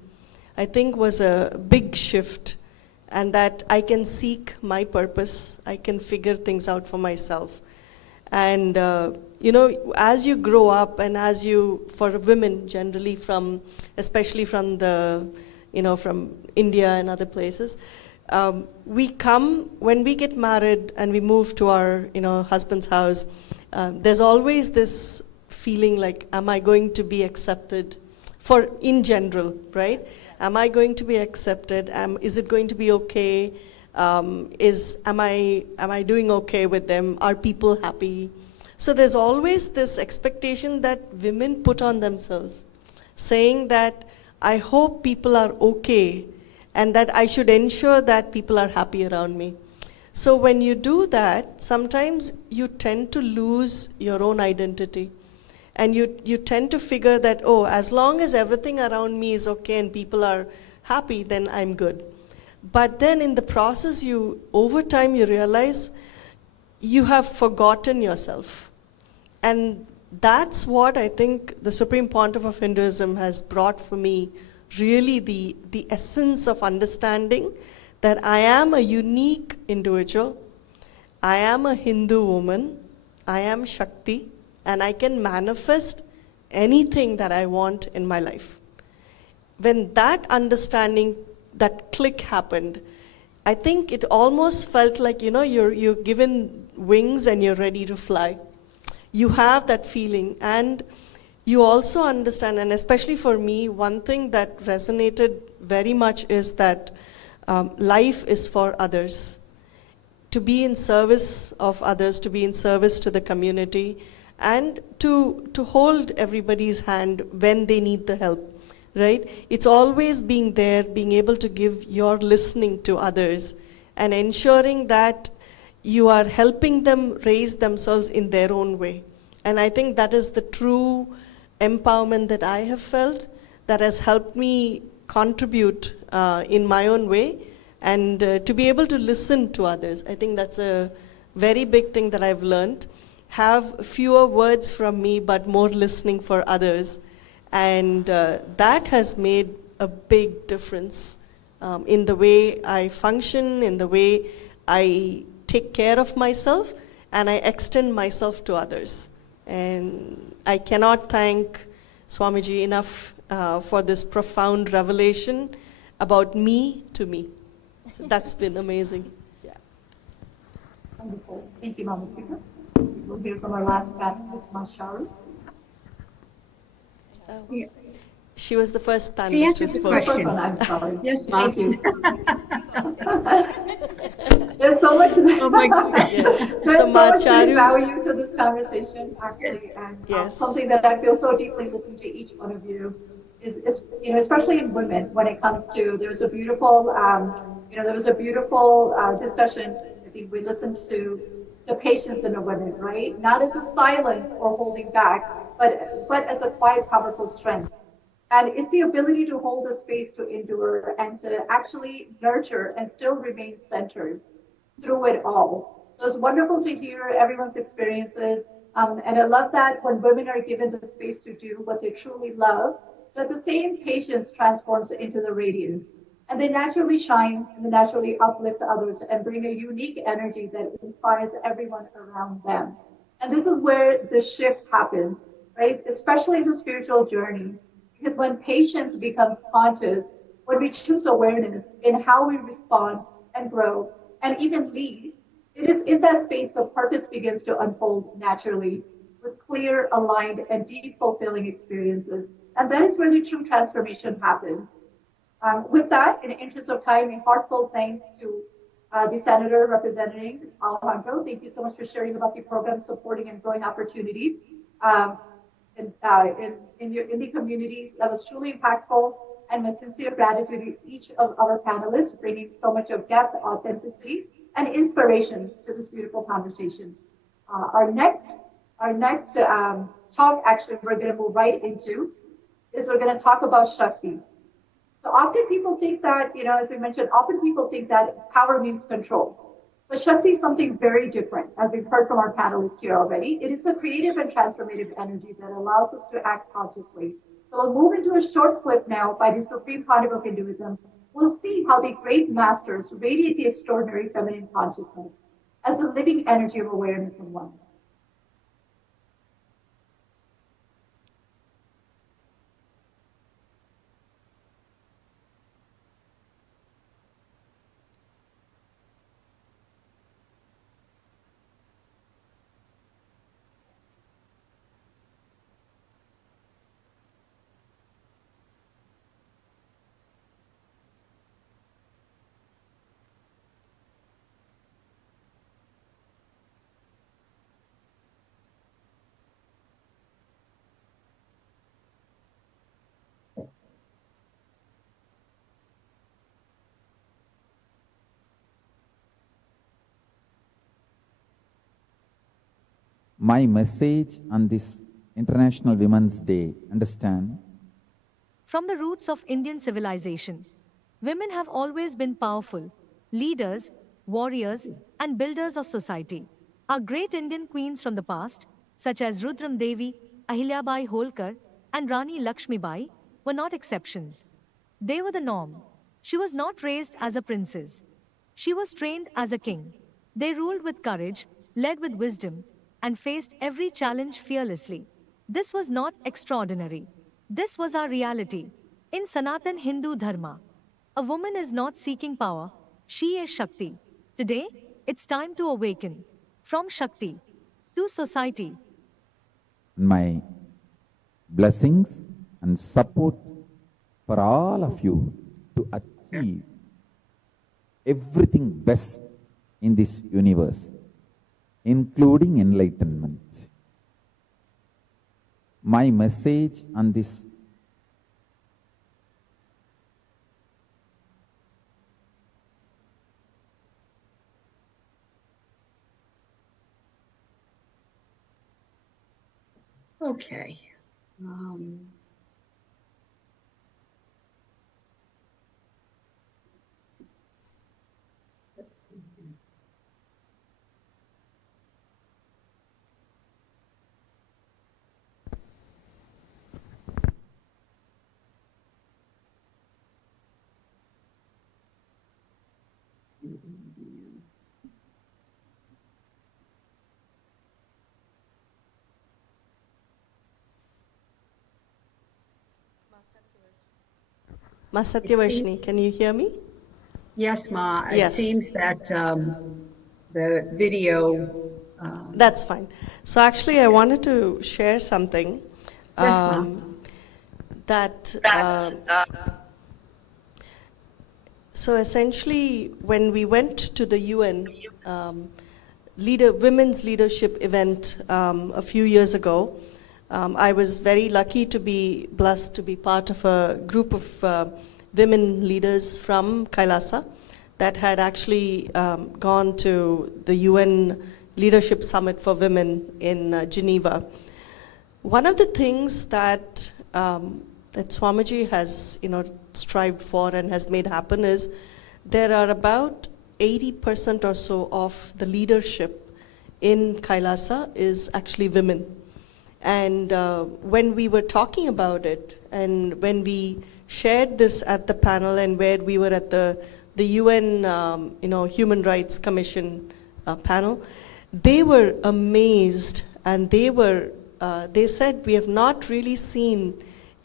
I think was a big shift, and that I can seek my purpose, I can figure things out for myself. And you know, as you grow up, and as you, for women generally, especially from the, you know, from India and other places, we come, when we get married and we move to our, you know, husband's house, there's always this feeling like, am I going to be accepted? For in general, right? Am I going to be accepted? Is it going to be okay? Am I doing okay with them? Are people happy? So there's always this expectation that women put on themselves, saying that I hope people are okay, and that I should ensure that people are happy around me. So when you do that, sometimes you tend to lose your own identity. And you tend to figure that, oh, as long as everything around me is okay and people are happy, then I'm good. But then in the process, over time, you realize you have forgotten yourself. And that's what I think the Supreme Pontiff of Hinduism has brought for me, really the essence of understanding that I am a unique individual, I am a Hindu woman, I am Shakti, and I can manifest anything that I want in my life. When that understanding, that click happened, I think it almost felt like, you know, you're given wings and you're ready to fly. You have that feeling, and you also understand, and especially for me, one thing that resonated very much is that life is for others. To be in service of others, to be in service to the community, and to hold everybody's hand when they need the help, right? It's always being there, being able to give your listening to others, and ensuring that you are helping them raise themselves in their own way. And I think that is the true empowerment that I have felt, that has helped me contribute in my own way, and to be able to listen to others. I think that's a very big thing that I've learned. Have fewer words from me, but more listening for others. And that has made a big difference in the way I function, in the way I take care of myself, and I extend myself to others. And I cannot thank Swamiji enough for this profound revelation about me to me. That's been amazing. Yeah. Wonderful. Thank you, Mama Peter. We'll hear from our last panelist, Masharu. She was the first She panelist who answered the spoke. question. I'm sorry. Yes, Mom. Thank you. There's so much Oh my God. Yes. there's So so much great Macharu, value to this conversation, actually, and Yes. something that I feel so deeply listening to each one of you is, you know, especially in women, when it comes to, there was a beautiful, discussion. I think we listened to the patience in a woman, right? Not as a silence or holding back, but as a quiet, powerful strength. And it's the ability to hold a space to endure and to actually nurture and still remain centered through it all. So it's wonderful to hear everyone's experiences. And I love that when women are given the space to do what they truly love, that the same patience transforms into the radiance. And they naturally shine and they naturally uplift others and bring a unique energy that inspires everyone around them. And this is where the shift happens, right? Especially in the spiritual journey. Because when patience becomes conscious, when we choose awareness in how we respond and grow and even lead, it is in that space that purpose begins to unfold naturally with clear, aligned, and deep fulfilling experiences. And that is where the true transformation happens. With that, in the interest of time, a heartfelt thanks to the Senator representing Alejandro. Thank you so much for sharing about the program supporting and growing opportunities in the communities. That was truly impactful, and my sincere gratitude to each of our panelists bringing so much of depth, authenticity, and inspiration to this beautiful conversation. Our next Our next talk, actually, we're going to move right into is we're going to talk about Shakti. So often people think that, as I mentioned, often people think that power means control. But Shakti is something very different, as we've heard from our panelists here already. It is a creative and transformative energy that allows us to act consciously. So we'll move into a short clip now by the Supreme Pontiff of Hinduism. We'll see how the great masters radiate the extraordinary feminine consciousness as a living energy of awareness and oneness. My message on this International Women's Day, understand? From the roots of Indian civilization, women have always been powerful leaders, warriors, and builders of society. Our great Indian queens from the past, such as Rudram Devi, Ahilyabai Holkar, and Rani Lakshmibai, were not exceptions. They were the norm. She was not raised as a princess. She was trained as a king. They ruled with courage, led with wisdom, and faced every challenge fearlessly. This was not extraordinary. This was our reality. In Sanatan Hindu Dharma, a woman is not seeking power, she is Shakti. Today, it's time to awaken from Shakti to society. My blessings and support for all of you to achieve everything best in this universe, including enlightenment. My message on this Okay. Let's see here. Ma Satyavarshini, can you hear me? Yes, Ma. It Yes. seems that the video. That's fine. So actually, I wanted to share something. Yes, Ma. That so essentially, when we went to the UN women's leadership event a few years ago, I was very lucky to be blessed to be part of a group of women leaders from Kailasa that had actually gone to the UN Leadership Summit for Women in Geneva. One of the things that that Swamiji has, strived for and has made happen is there are about 80% or so of the leadership in Kailasa is actually women. And when we were talking about it, and when we shared this at the panel, and where we were at the UN, Human Rights Commission panel, they were amazed, and they said, we have not really seen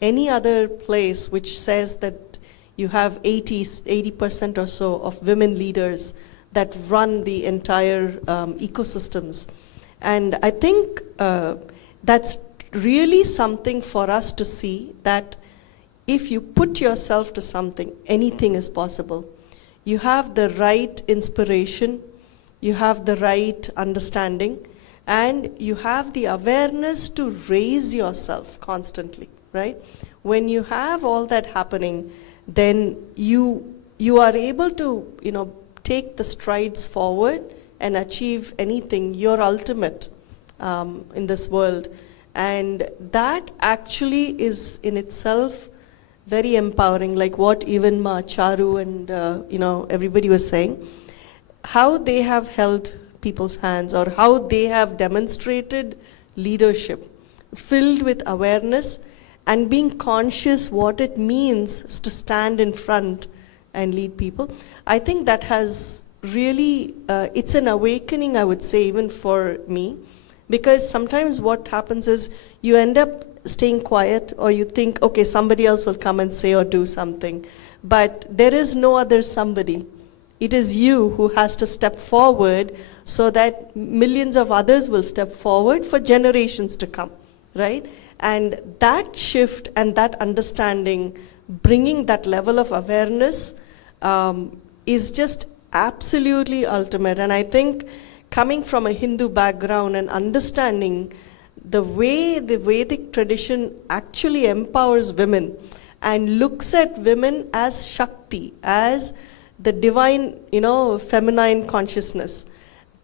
any other place which says that you have 80% or so of women leaders that run the entire ecosystems. And I think that's really something for us to see, that if you put yourself to something, anything is possible. You have the right inspiration, you have the right understanding, and you have the awareness to raise yourself constantly, right? When you have all that happening, then you are able to, take the strides forward and achieve anything, your ultimate in this world. And that actually is in itself very empowering, like what even Ma Charu and everybody was saying, how they have held people's hands or how they have demonstrated leadership filled with awareness and being conscious what it means to stand in front and lead people. I think that has really, it's an awakening, I would say, even for me, because sometimes what happens is you end up staying quiet, or you think, okay, somebody else will come and say or do something. But there is no other somebody. It is you who has to step forward so that millions of others will step forward for generations to come, right? And that shift and that understanding, bringing that level of awareness is just absolutely ultimate. And I think coming from a Hindu background and understanding the way the Vedic tradition actually empowers women and looks at women as Shakti, as the divine, feminine consciousness,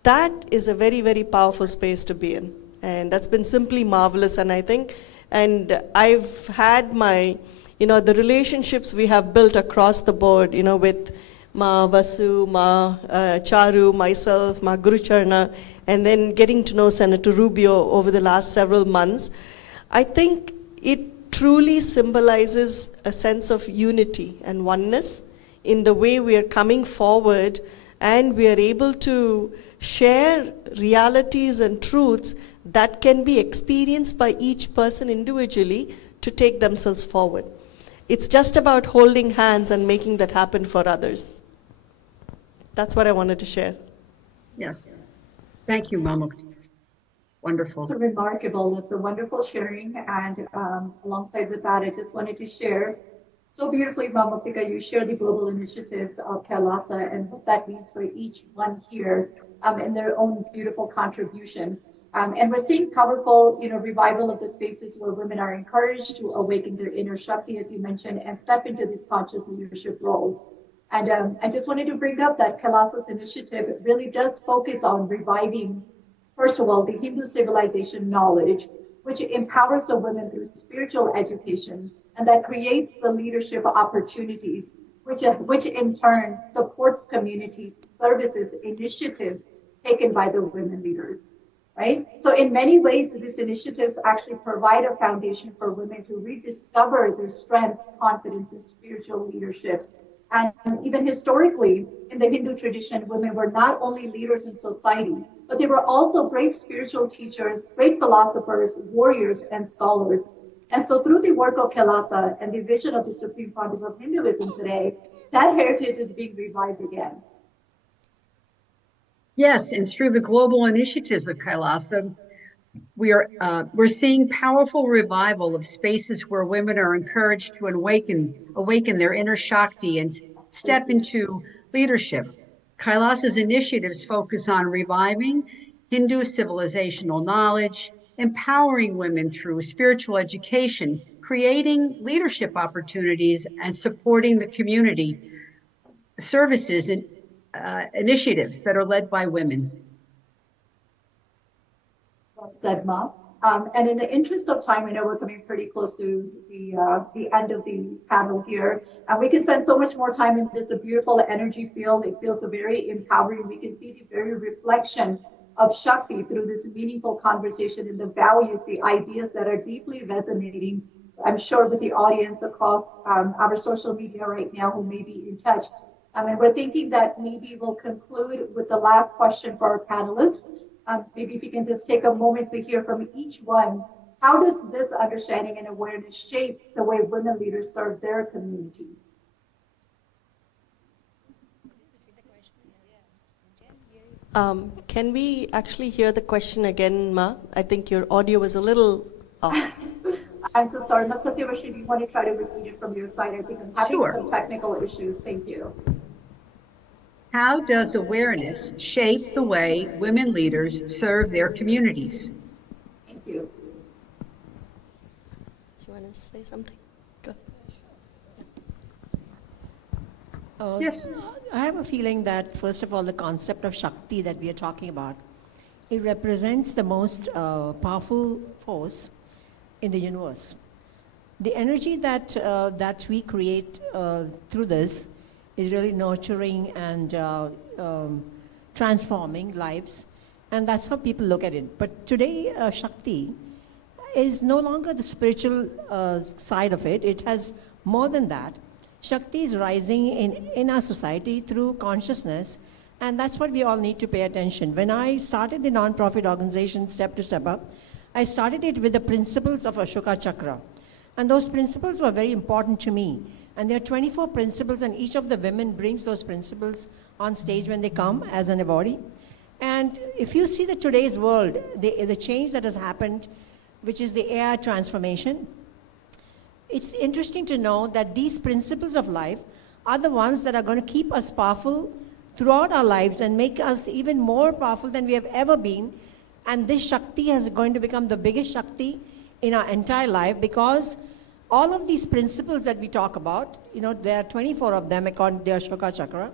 that is a very, very powerful space to be in. And that's been simply marvelous. And I think, and I've had my, the relationships we have built across the board, with Ma Vasu, Ma Charu, myself, Ma Guru Charna, and then getting to know Senator Rubio over the last several months, I think it truly symbolizes a sense of unity and oneness in the way we are coming forward, and we are able to share realities and truths that can be experienced by each person individually to take themselves forward. It's just about holding hands and making that happen for others. That's what I wanted to share. Yes. Thank you, Mamukti. Wonderful. It's remarkable. It's a wonderful sharing. And alongside with that, I just wanted to share so beautifully, Mamuktika, you share the global initiatives of Kailasa and what that means for each one here in their own beautiful contribution. And we're seeing powerful, revival of the spaces where women are encouraged to awaken their inner Shakti, as you mentioned, and step into these conscious leadership roles. And I just wanted to bring up that Kailasa's initiative really does focus on reviving, first of all, the Hindu civilization knowledge, which empowers the women through spiritual education, and that creates the leadership opportunities, which in turn supports communities, services, initiatives taken by the women leaders, right? So in many ways, these initiatives actually provide a foundation for women to rediscover their strength, confidence, and spiritual leadership. And even historically, in the Hindu tradition, women were not only leaders in society, but they were also great spiritual teachers, great philosophers, warriors, and scholars. And so through the work of Kailasa and the vision of the Supreme Pontiff of Hinduism today, that heritage is being revived again. Yes, and through the global initiatives of Kailasa, we're seeing powerful revival of spaces where women are encouraged to awaken their inner Shakti and step into leadership. Kailasa's initiatives focus on reviving Hindu civilizational knowledge, empowering women through spiritual education, creating leadership opportunities, and supporting the community services and initiatives that are led by women. Said Ma. And in the interest of time, I know we're coming pretty close to the end of the panel here, and we can spend so much more time in this beautiful energy field. It feels very empowering. We can see the very reflection of Shakti through this meaningful conversation and the values, the ideas that are deeply resonating, I'm sure, with the audience across our social media right now who may be in touch. And we're thinking that maybe we'll conclude with the last question for our panelists. Maybe if you can just take a moment to hear from each one, how does this understanding and awareness shape the way women leaders serve their communities? Can we actually hear the question again, Ma? I think your audio was a little off. I'm so sorry, Satyavashi, do you want to try to repeat it from your side? I think I'm having some technical issues. Thank you. How does awareness shape the way women leaders serve their communities? Thank you. Do you want to say something? Go. Yes. I have a feeling that, first of all, the concept of Shakti that we are talking about it represents the most powerful force in the universe. The energy that we create through this is really nurturing and transforming lives, and that's how people look at it. But today, Shakti is no longer the spiritual side of it. It has more than that. Shakti is rising in our society through consciousness, and that's what we all need to pay attention. When I started the non-profit organization Step to Step Up, I started it with the principles of Ashoka Chakra. And those principles were very important to me. And there are 24 principles, and each of the women brings those principles on stage when they come as an awardee. And if you see today's world, the change that has happened, which is the AI transformation, it's interesting to know that these principles of life are the ones that are going to keep us powerful throughout our lives and make us even more powerful than we have ever been. And this Shakti is going to become the biggest Shakti in our entire life, because all of these principles that we talk about, there are 24 of them according to the Ashoka Chakra.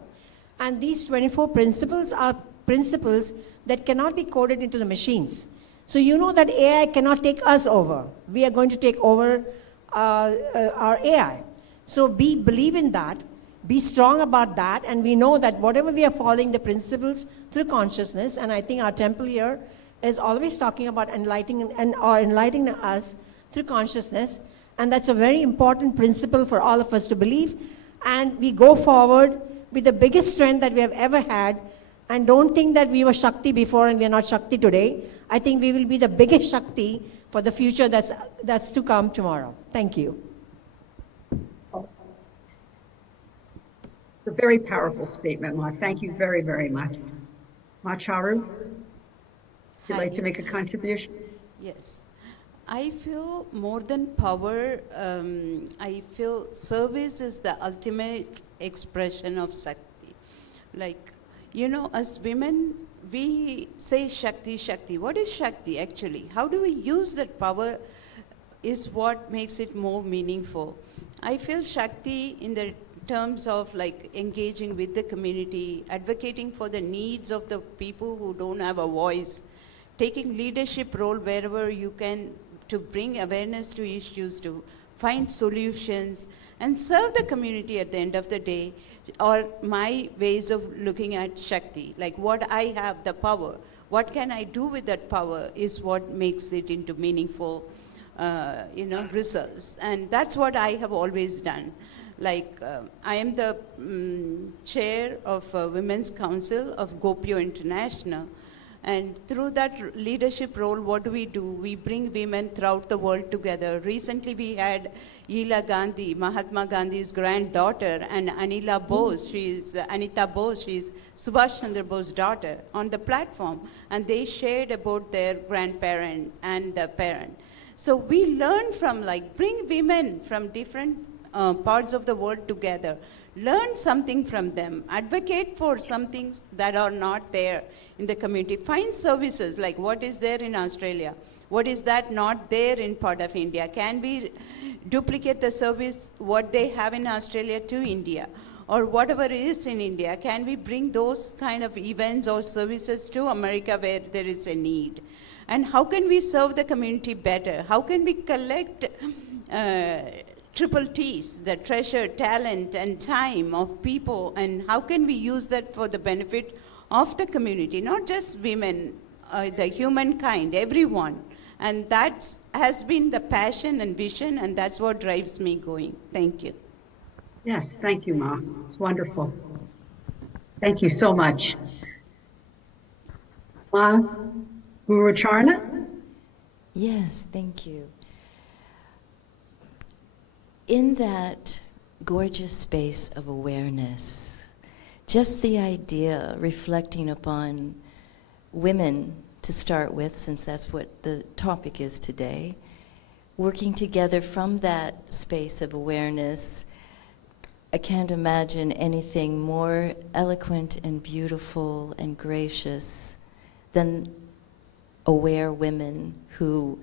And these 24 principles are principles that cannot be coded into the machines. So you know that AI cannot take us over. We are going to take over our AI. So believe in that, be strong about that, and we know that whatever we are following the principles through consciousness, and I think our temple here is always talking about enlightening us through consciousness, and that's a very important principle for all of us to believe. And we go forward with the biggest strength that we have ever had, and don't think that we were Shakti before and we are not Shakti today. I think we will be the biggest Shakti for the future that's to come tomorrow. Thank you. A very powerful statement, Ma. Thank you very, very much. Ma Charu, would you like to make a contribution? Yes. I feel more than power, I feel service is the ultimate expression of Shakti. Like, as women, we say Shakti, Shakti. What is Shakti actually? How do we use that power is what makes it more meaningful. I feel Shakti in the terms of like engaging with the community, advocating for the needs of the people who don't have a voice, taking leadership role wherever you can to bring awareness to issues, to find solutions, and serve the community at the end of the day, or my ways of looking at Shakti, like what I have the power, what can I do with that power is what makes it into meaningful, results. And that's what I have always done. Like, I am the chair of Women's Council of Gopio International. And through that leadership role, what do? We bring women throughout the world together. Recently, we had Ila Gandhi, Mahatma Gandhi's granddaughter, and Anita Bose, she's Subhash Chandra Bose's daughter, on the platform. And they shared about their grandparent and the parent. So we learn from, bring women from different parts of the world together. Learn something from them. Advocate for some things that are not there in the community. Find services like what is there in Australia. What is that not there in part of India? Can we duplicate the service, what they have in Australia to India? Or whatever is in India, can we bring those kind of events or services to America where there is a need? And how can we serve the community better? How can we collect triple T's, the treasure, talent, and time of people, and how can we use that for the benefit of the community, not just women, the humankind, everyone. And that has been the passion and vision, and that's what drives me going. Thank you. Yes, thank you, Ma. It's wonderful. Thank you so much. Ma Gurucharna? Yes, thank you. In that gorgeous space of awareness, just the idea, reflecting upon women to start with, since that's what the topic is today, working together from that space of awareness, I can't imagine anything more eloquent and beautiful and gracious than aware women who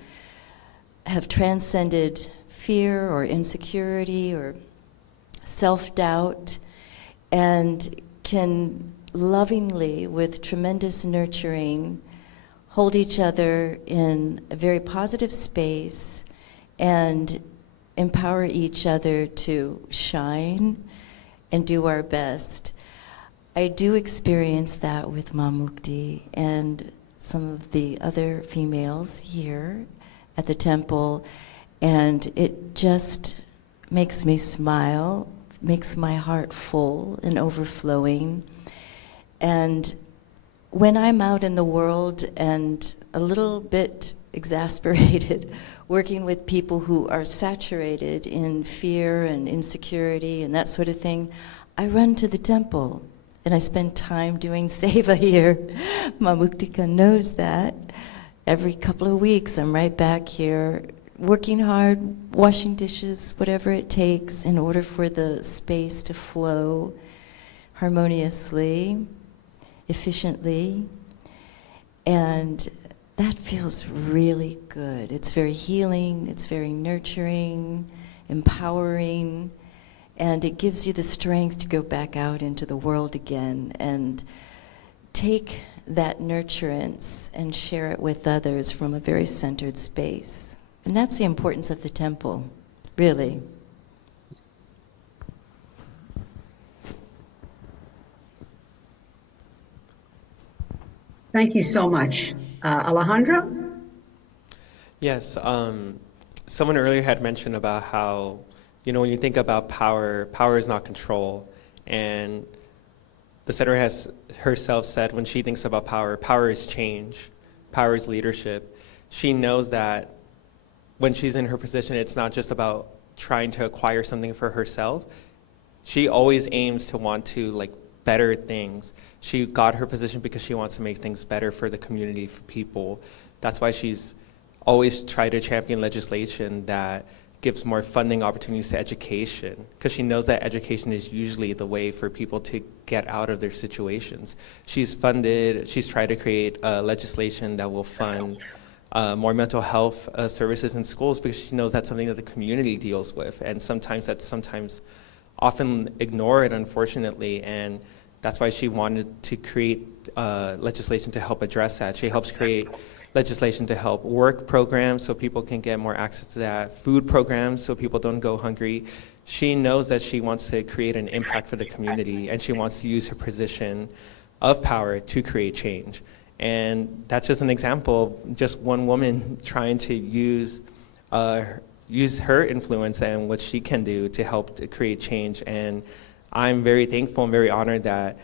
have transcended fear or insecurity or self-doubt and can lovingly, with tremendous nurturing, hold each other in a very positive space and empower each other to shine and do our best. I do experience that with Ma Mukti and some of the other females here at the temple, and it just makes me smile, makes my heart full and overflowing. And when I'm out in the world and a little bit exasperated, working with people who are saturated in fear and insecurity and that sort of thing, I run to the temple and I spend time doing seva here. Ma Muktika knows that. Every couple of weeks I'm right back here working hard, washing dishes, whatever it takes in order for the space to flow harmoniously, efficiently. And that feels really good. It's very healing, it's very nurturing, empowering, and it gives you the strength to go back out into the world again and take that nurturance and share it with others from a very centered space. And that's the importance of the temple, really. Thank you so much. Alejandro? Yes, someone earlier had mentioned about how, when you think about power, power is not control. And the center has herself said when she thinks about power, power is change, power is leadership. She knows that when she's in her position, it's not just about trying to acquire something for herself. She always aims to want to better things. She got her position because she wants to make things better for the community, for people. That's why she's always tried to champion legislation that gives more funding opportunities to education, because she knows that education is usually the way for people to get out of their situations. She's tried to create legislation that will fund more mental health services in schools, because she knows that's something that the community deals with, and that's often ignored, unfortunately, and that's why she wanted to create legislation to help address that. She helps create legislation to help work programs so people can get more access to that, food programs so people don't go hungry. She knows that she wants to create an impact for the community, and she wants to use her position of power to create change. And that's just an example of just one woman trying to use her influence and what she can do to help to create change. And I'm very thankful and very honored that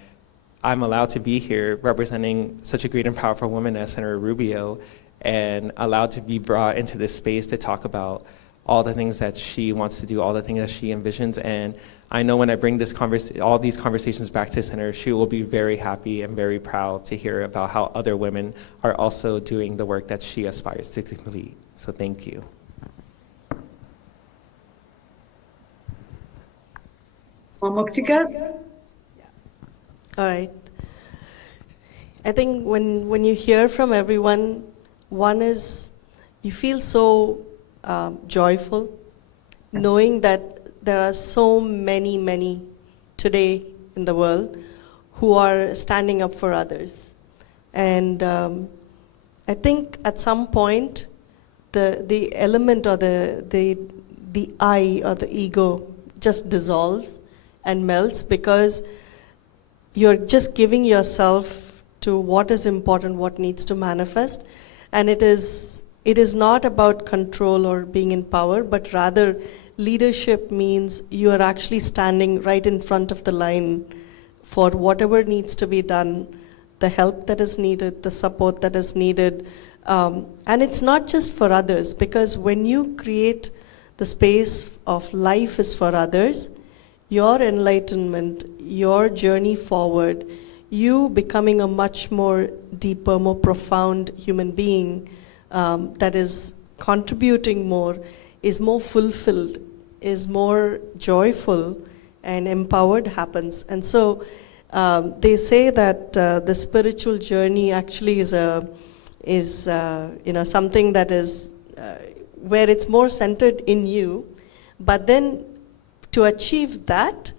I'm allowed to be here representing such a great and powerful woman as Senator Rubio, and allowed to be brought into this space to talk about all the things that she wants to do, all the things that she envisions. And I know when I bring all these conversations back to Senator, she will be very happy and very proud to hear about how other women are also doing the work that she aspires to complete. So thank you. Muktika? All right. I think when you hear from everyone, one is you feel so joyful, knowing that there are so many today in the world who are standing up for others. And I think at some point, the element or the I or the ego just dissolves and melts, because you're just giving yourself to what is important, what needs to manifest. And it is not about control or being in power, but rather leadership means you are actually standing right in front of the line for whatever needs to be done, the help that is needed, the support that is needed. And it's not just for others, because when you create the space of life is for others, your enlightenment, your journey forward, you becoming a much more deeper, more profound human being that is contributing more, is more fulfilled, is more joyful and empowered happens. And so they say that the spiritual journey actually is something that is where it's more centered in you, but then to achieve that,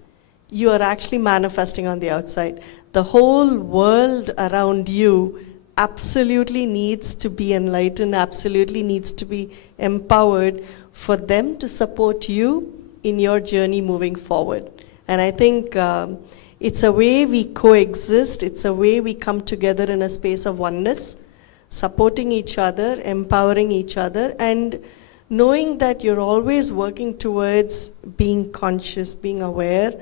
you are actually manifesting on the outside. The whole world around you absolutely needs to be enlightened, absolutely needs to be empowered for them to support you in your journey moving forward. And I think it's a way we coexist, it's a way we come together in a space of oneness, supporting each other, empowering each other, and knowing that you're always working towards being conscious, being aware,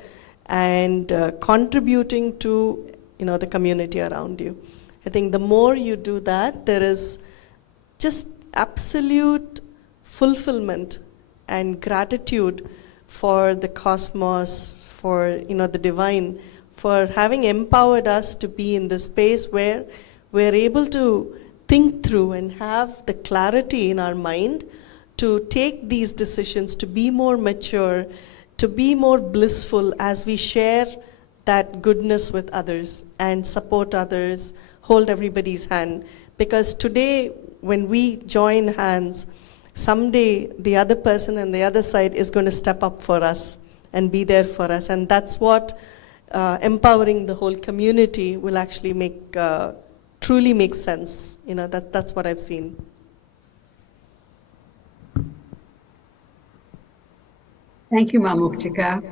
and contributing to the community around you. I think the more you do that, there is just absolute fulfillment and gratitude for the cosmos, for the divine, for having empowered us to be in this space where we're able to think through and have the clarity in our mind to take these decisions, to be more mature, to be more blissful as we share that goodness with others and support others, hold everybody's hand. Because today, when we join hands, someday the other person on the other side is going to step up for us and be there for us. And that's what empowering the whole community will actually make, truly make sense. That's what I've seen. Thank you, Mamuktika.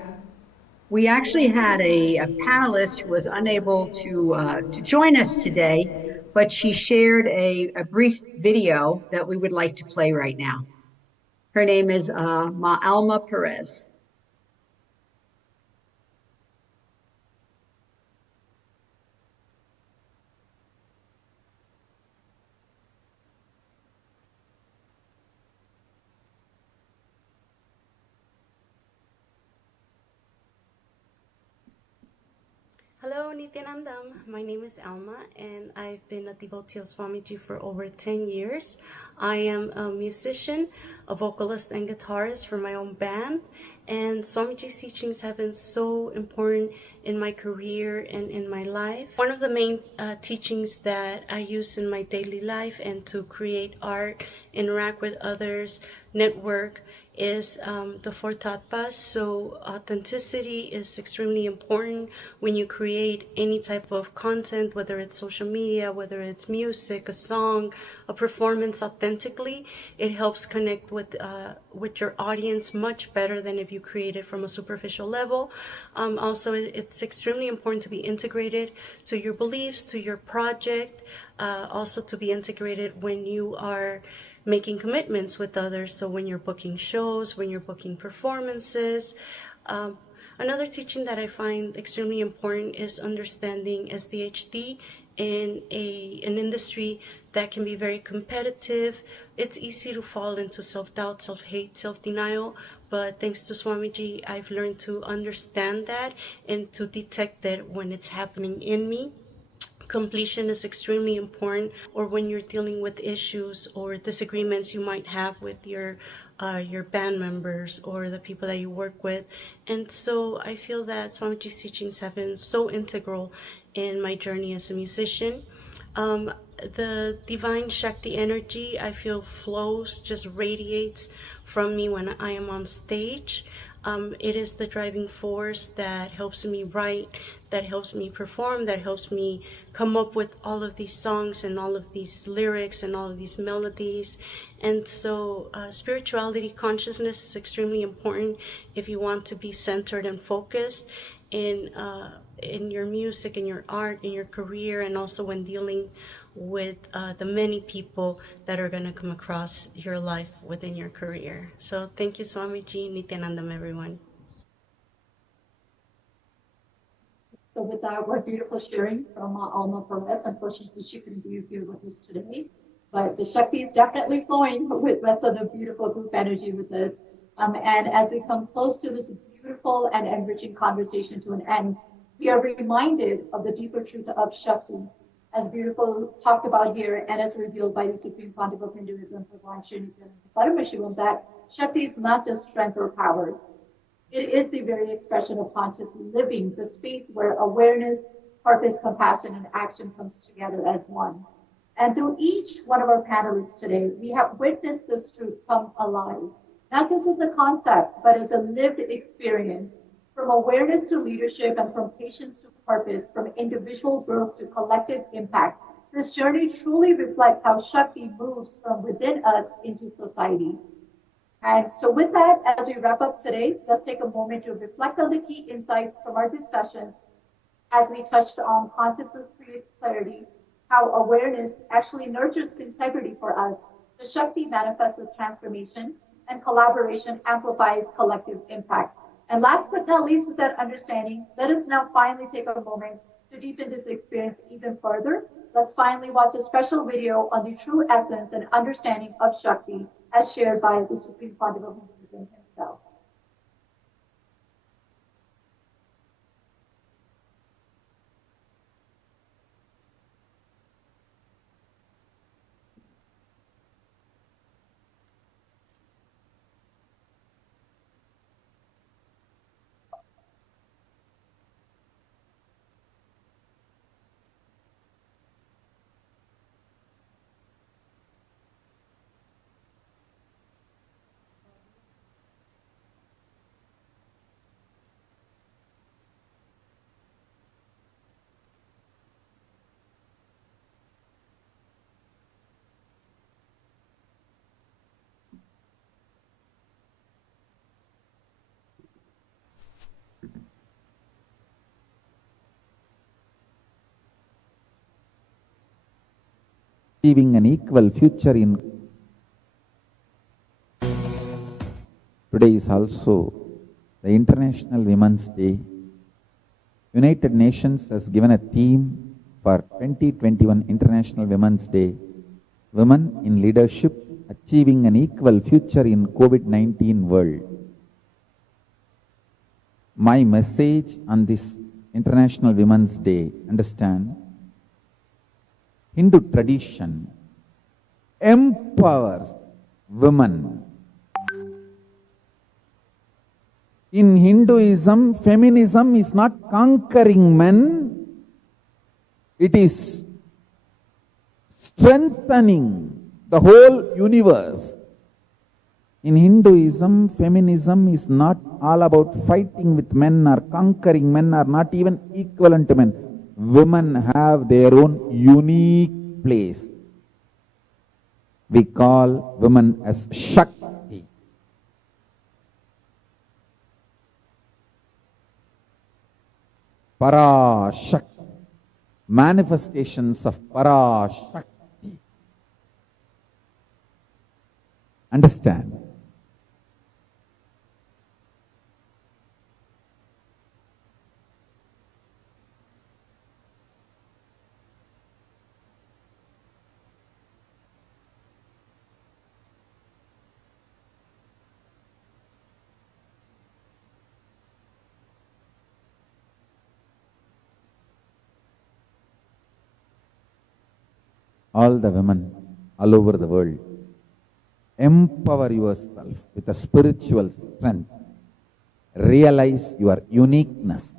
We actually had a panelist who was unable to join us today, but she shared a brief video that we would like to play right now. Her name is Ma Alma Perez. Hello, Nithyanandam. My name is Alma, and I've been a devotee of Swamiji for over 10 years. I am a musician, a vocalist, and guitarist for my own band, and Swamiji's teachings have been so important in my career and in my life. One of the main teachings that I use in my daily life and to create art, interact with others, network, is the four tattvas. So authenticity is extremely important when you create any type of content, whether it's social media, whether it's music, a song, a performance. Authentically, it helps connect with your audience much better than if you create it from a superficial level. Also, it's extremely important to be integrated to your beliefs, to your project, also to be integrated when you are making commitments with others. So when you're booking shows, when you're booking performances. Another teaching that I find extremely important is understanding SDHD in an industry that can be very competitive. It's easy to fall into self-doubt, self-hate, self-denial, but thanks to Swamiji, I've learned to understand that and to detect that when it's happening in me. Completion is extremely important, or when you're dealing with issues or disagreements you might have with your band members or the people that you work with. And so I feel that Swamiji's teachings have been so integral in my journey as a musician. The divine Shakti energy, I feel, flows, just radiates from me when I am on stage. It is the driving force that helps me write, that helps me perform, that helps me come up with all of these songs and all of these lyrics and all of these melodies. And so spirituality, consciousness is extremely important if you want to be centered and focused in your music, in your art, in your career, and also when dealing with the many people that are going to come across your life within your career. So thank you, Swamiji, Nithyanandam, everyone. So with that, what beautiful sharing from Alma Perez. Unfortunately, she couldn't be here with us today, but the Shakti is definitely flowing with us on a beautiful group energy with us. And as we come close to this beautiful and enriching conversation to an end, we are reminded of the deeper truth of Shakti, as beautiful talked about here and as revealed by the Supreme Pontiff of Hinduism, Bhagavan Paramashivam, that Shakti is not just strength or power. It is the very expression of conscious living, the space where awareness, purpose, compassion, and action comes together as one. And through each one of our panelists today, we have witnessed this truth come alive, not just as a concept, but as a lived experience, from awareness to leadership and from patience to purpose, from individual growth to collective impact. This journey truly reflects how Shakti moves from within us into society. And so with that, as we wrap up today, let's take a moment to reflect on the key insights from our discussions as we touched on consciousness creates clarity, how awareness actually nurtures integrity for us, the Shakti manifests as transformation, and collaboration amplifies collective impact. And last but not least, with that understanding, let us now finally take a moment to deepen this experience even further. Let's finally watch a special video on the true essence and understanding of Shakti as shared by the Supreme Pontiff himself. Achieving an equal future in today is also the International Women's Day. United Nations has given a theme for 2021 International Women's Day, Women in Leadership, Achieving an Equal Future in COVID-19 World. My message on this International Women's Day, understand, Hindu tradition empowers women. In Hinduism, feminism is not conquering men, it is strengthening the whole universe. In Hinduism, feminism is not all about fighting with men or conquering men or not even equivalent to men. Women have their own unique place. We call women as Shakti. Parashakti. Manifestations of Parashakti. Understand? All the women all over the world, empower yourself with a spiritual strength. Realize your uniqueness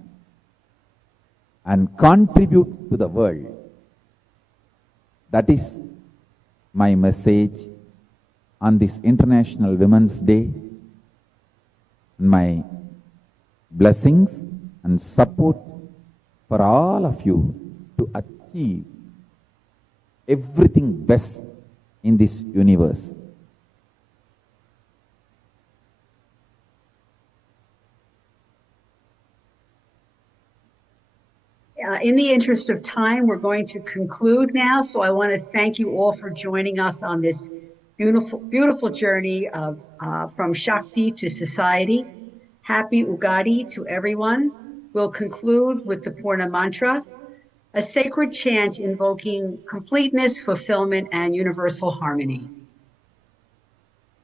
and contribute to the world. That is my message on this International Women's Day. My blessings and support for all of you to achieve everything best in this universe. In the interest of time, we're going to conclude now. So I want to thank you all for joining us on this beautiful, beautiful journey of from Shakti to society. Happy Ugadi to everyone. We'll conclude with the Purna Mantra, a sacred chant invoking completeness, fulfillment, and universal harmony.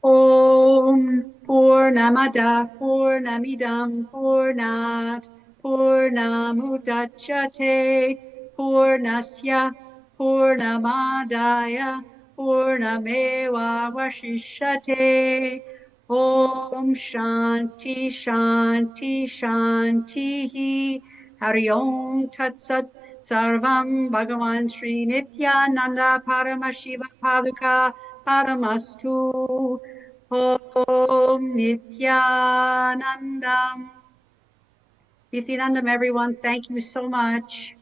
Om Purnamada Purnamidam Purnat Purnamudachyate Purnasya Purnamadaya Purnameva Vashishyate. Om Shanti Shanti Shanti. Hari Om Tat Sat. Sarvam Bhagavan Sri Nithyananda Paramashiva Paduka Paramastu. Om Nithyanandam. Nithyanandam, everyone. Thank you so much.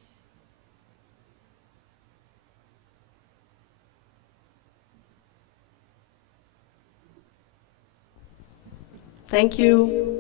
Thank you.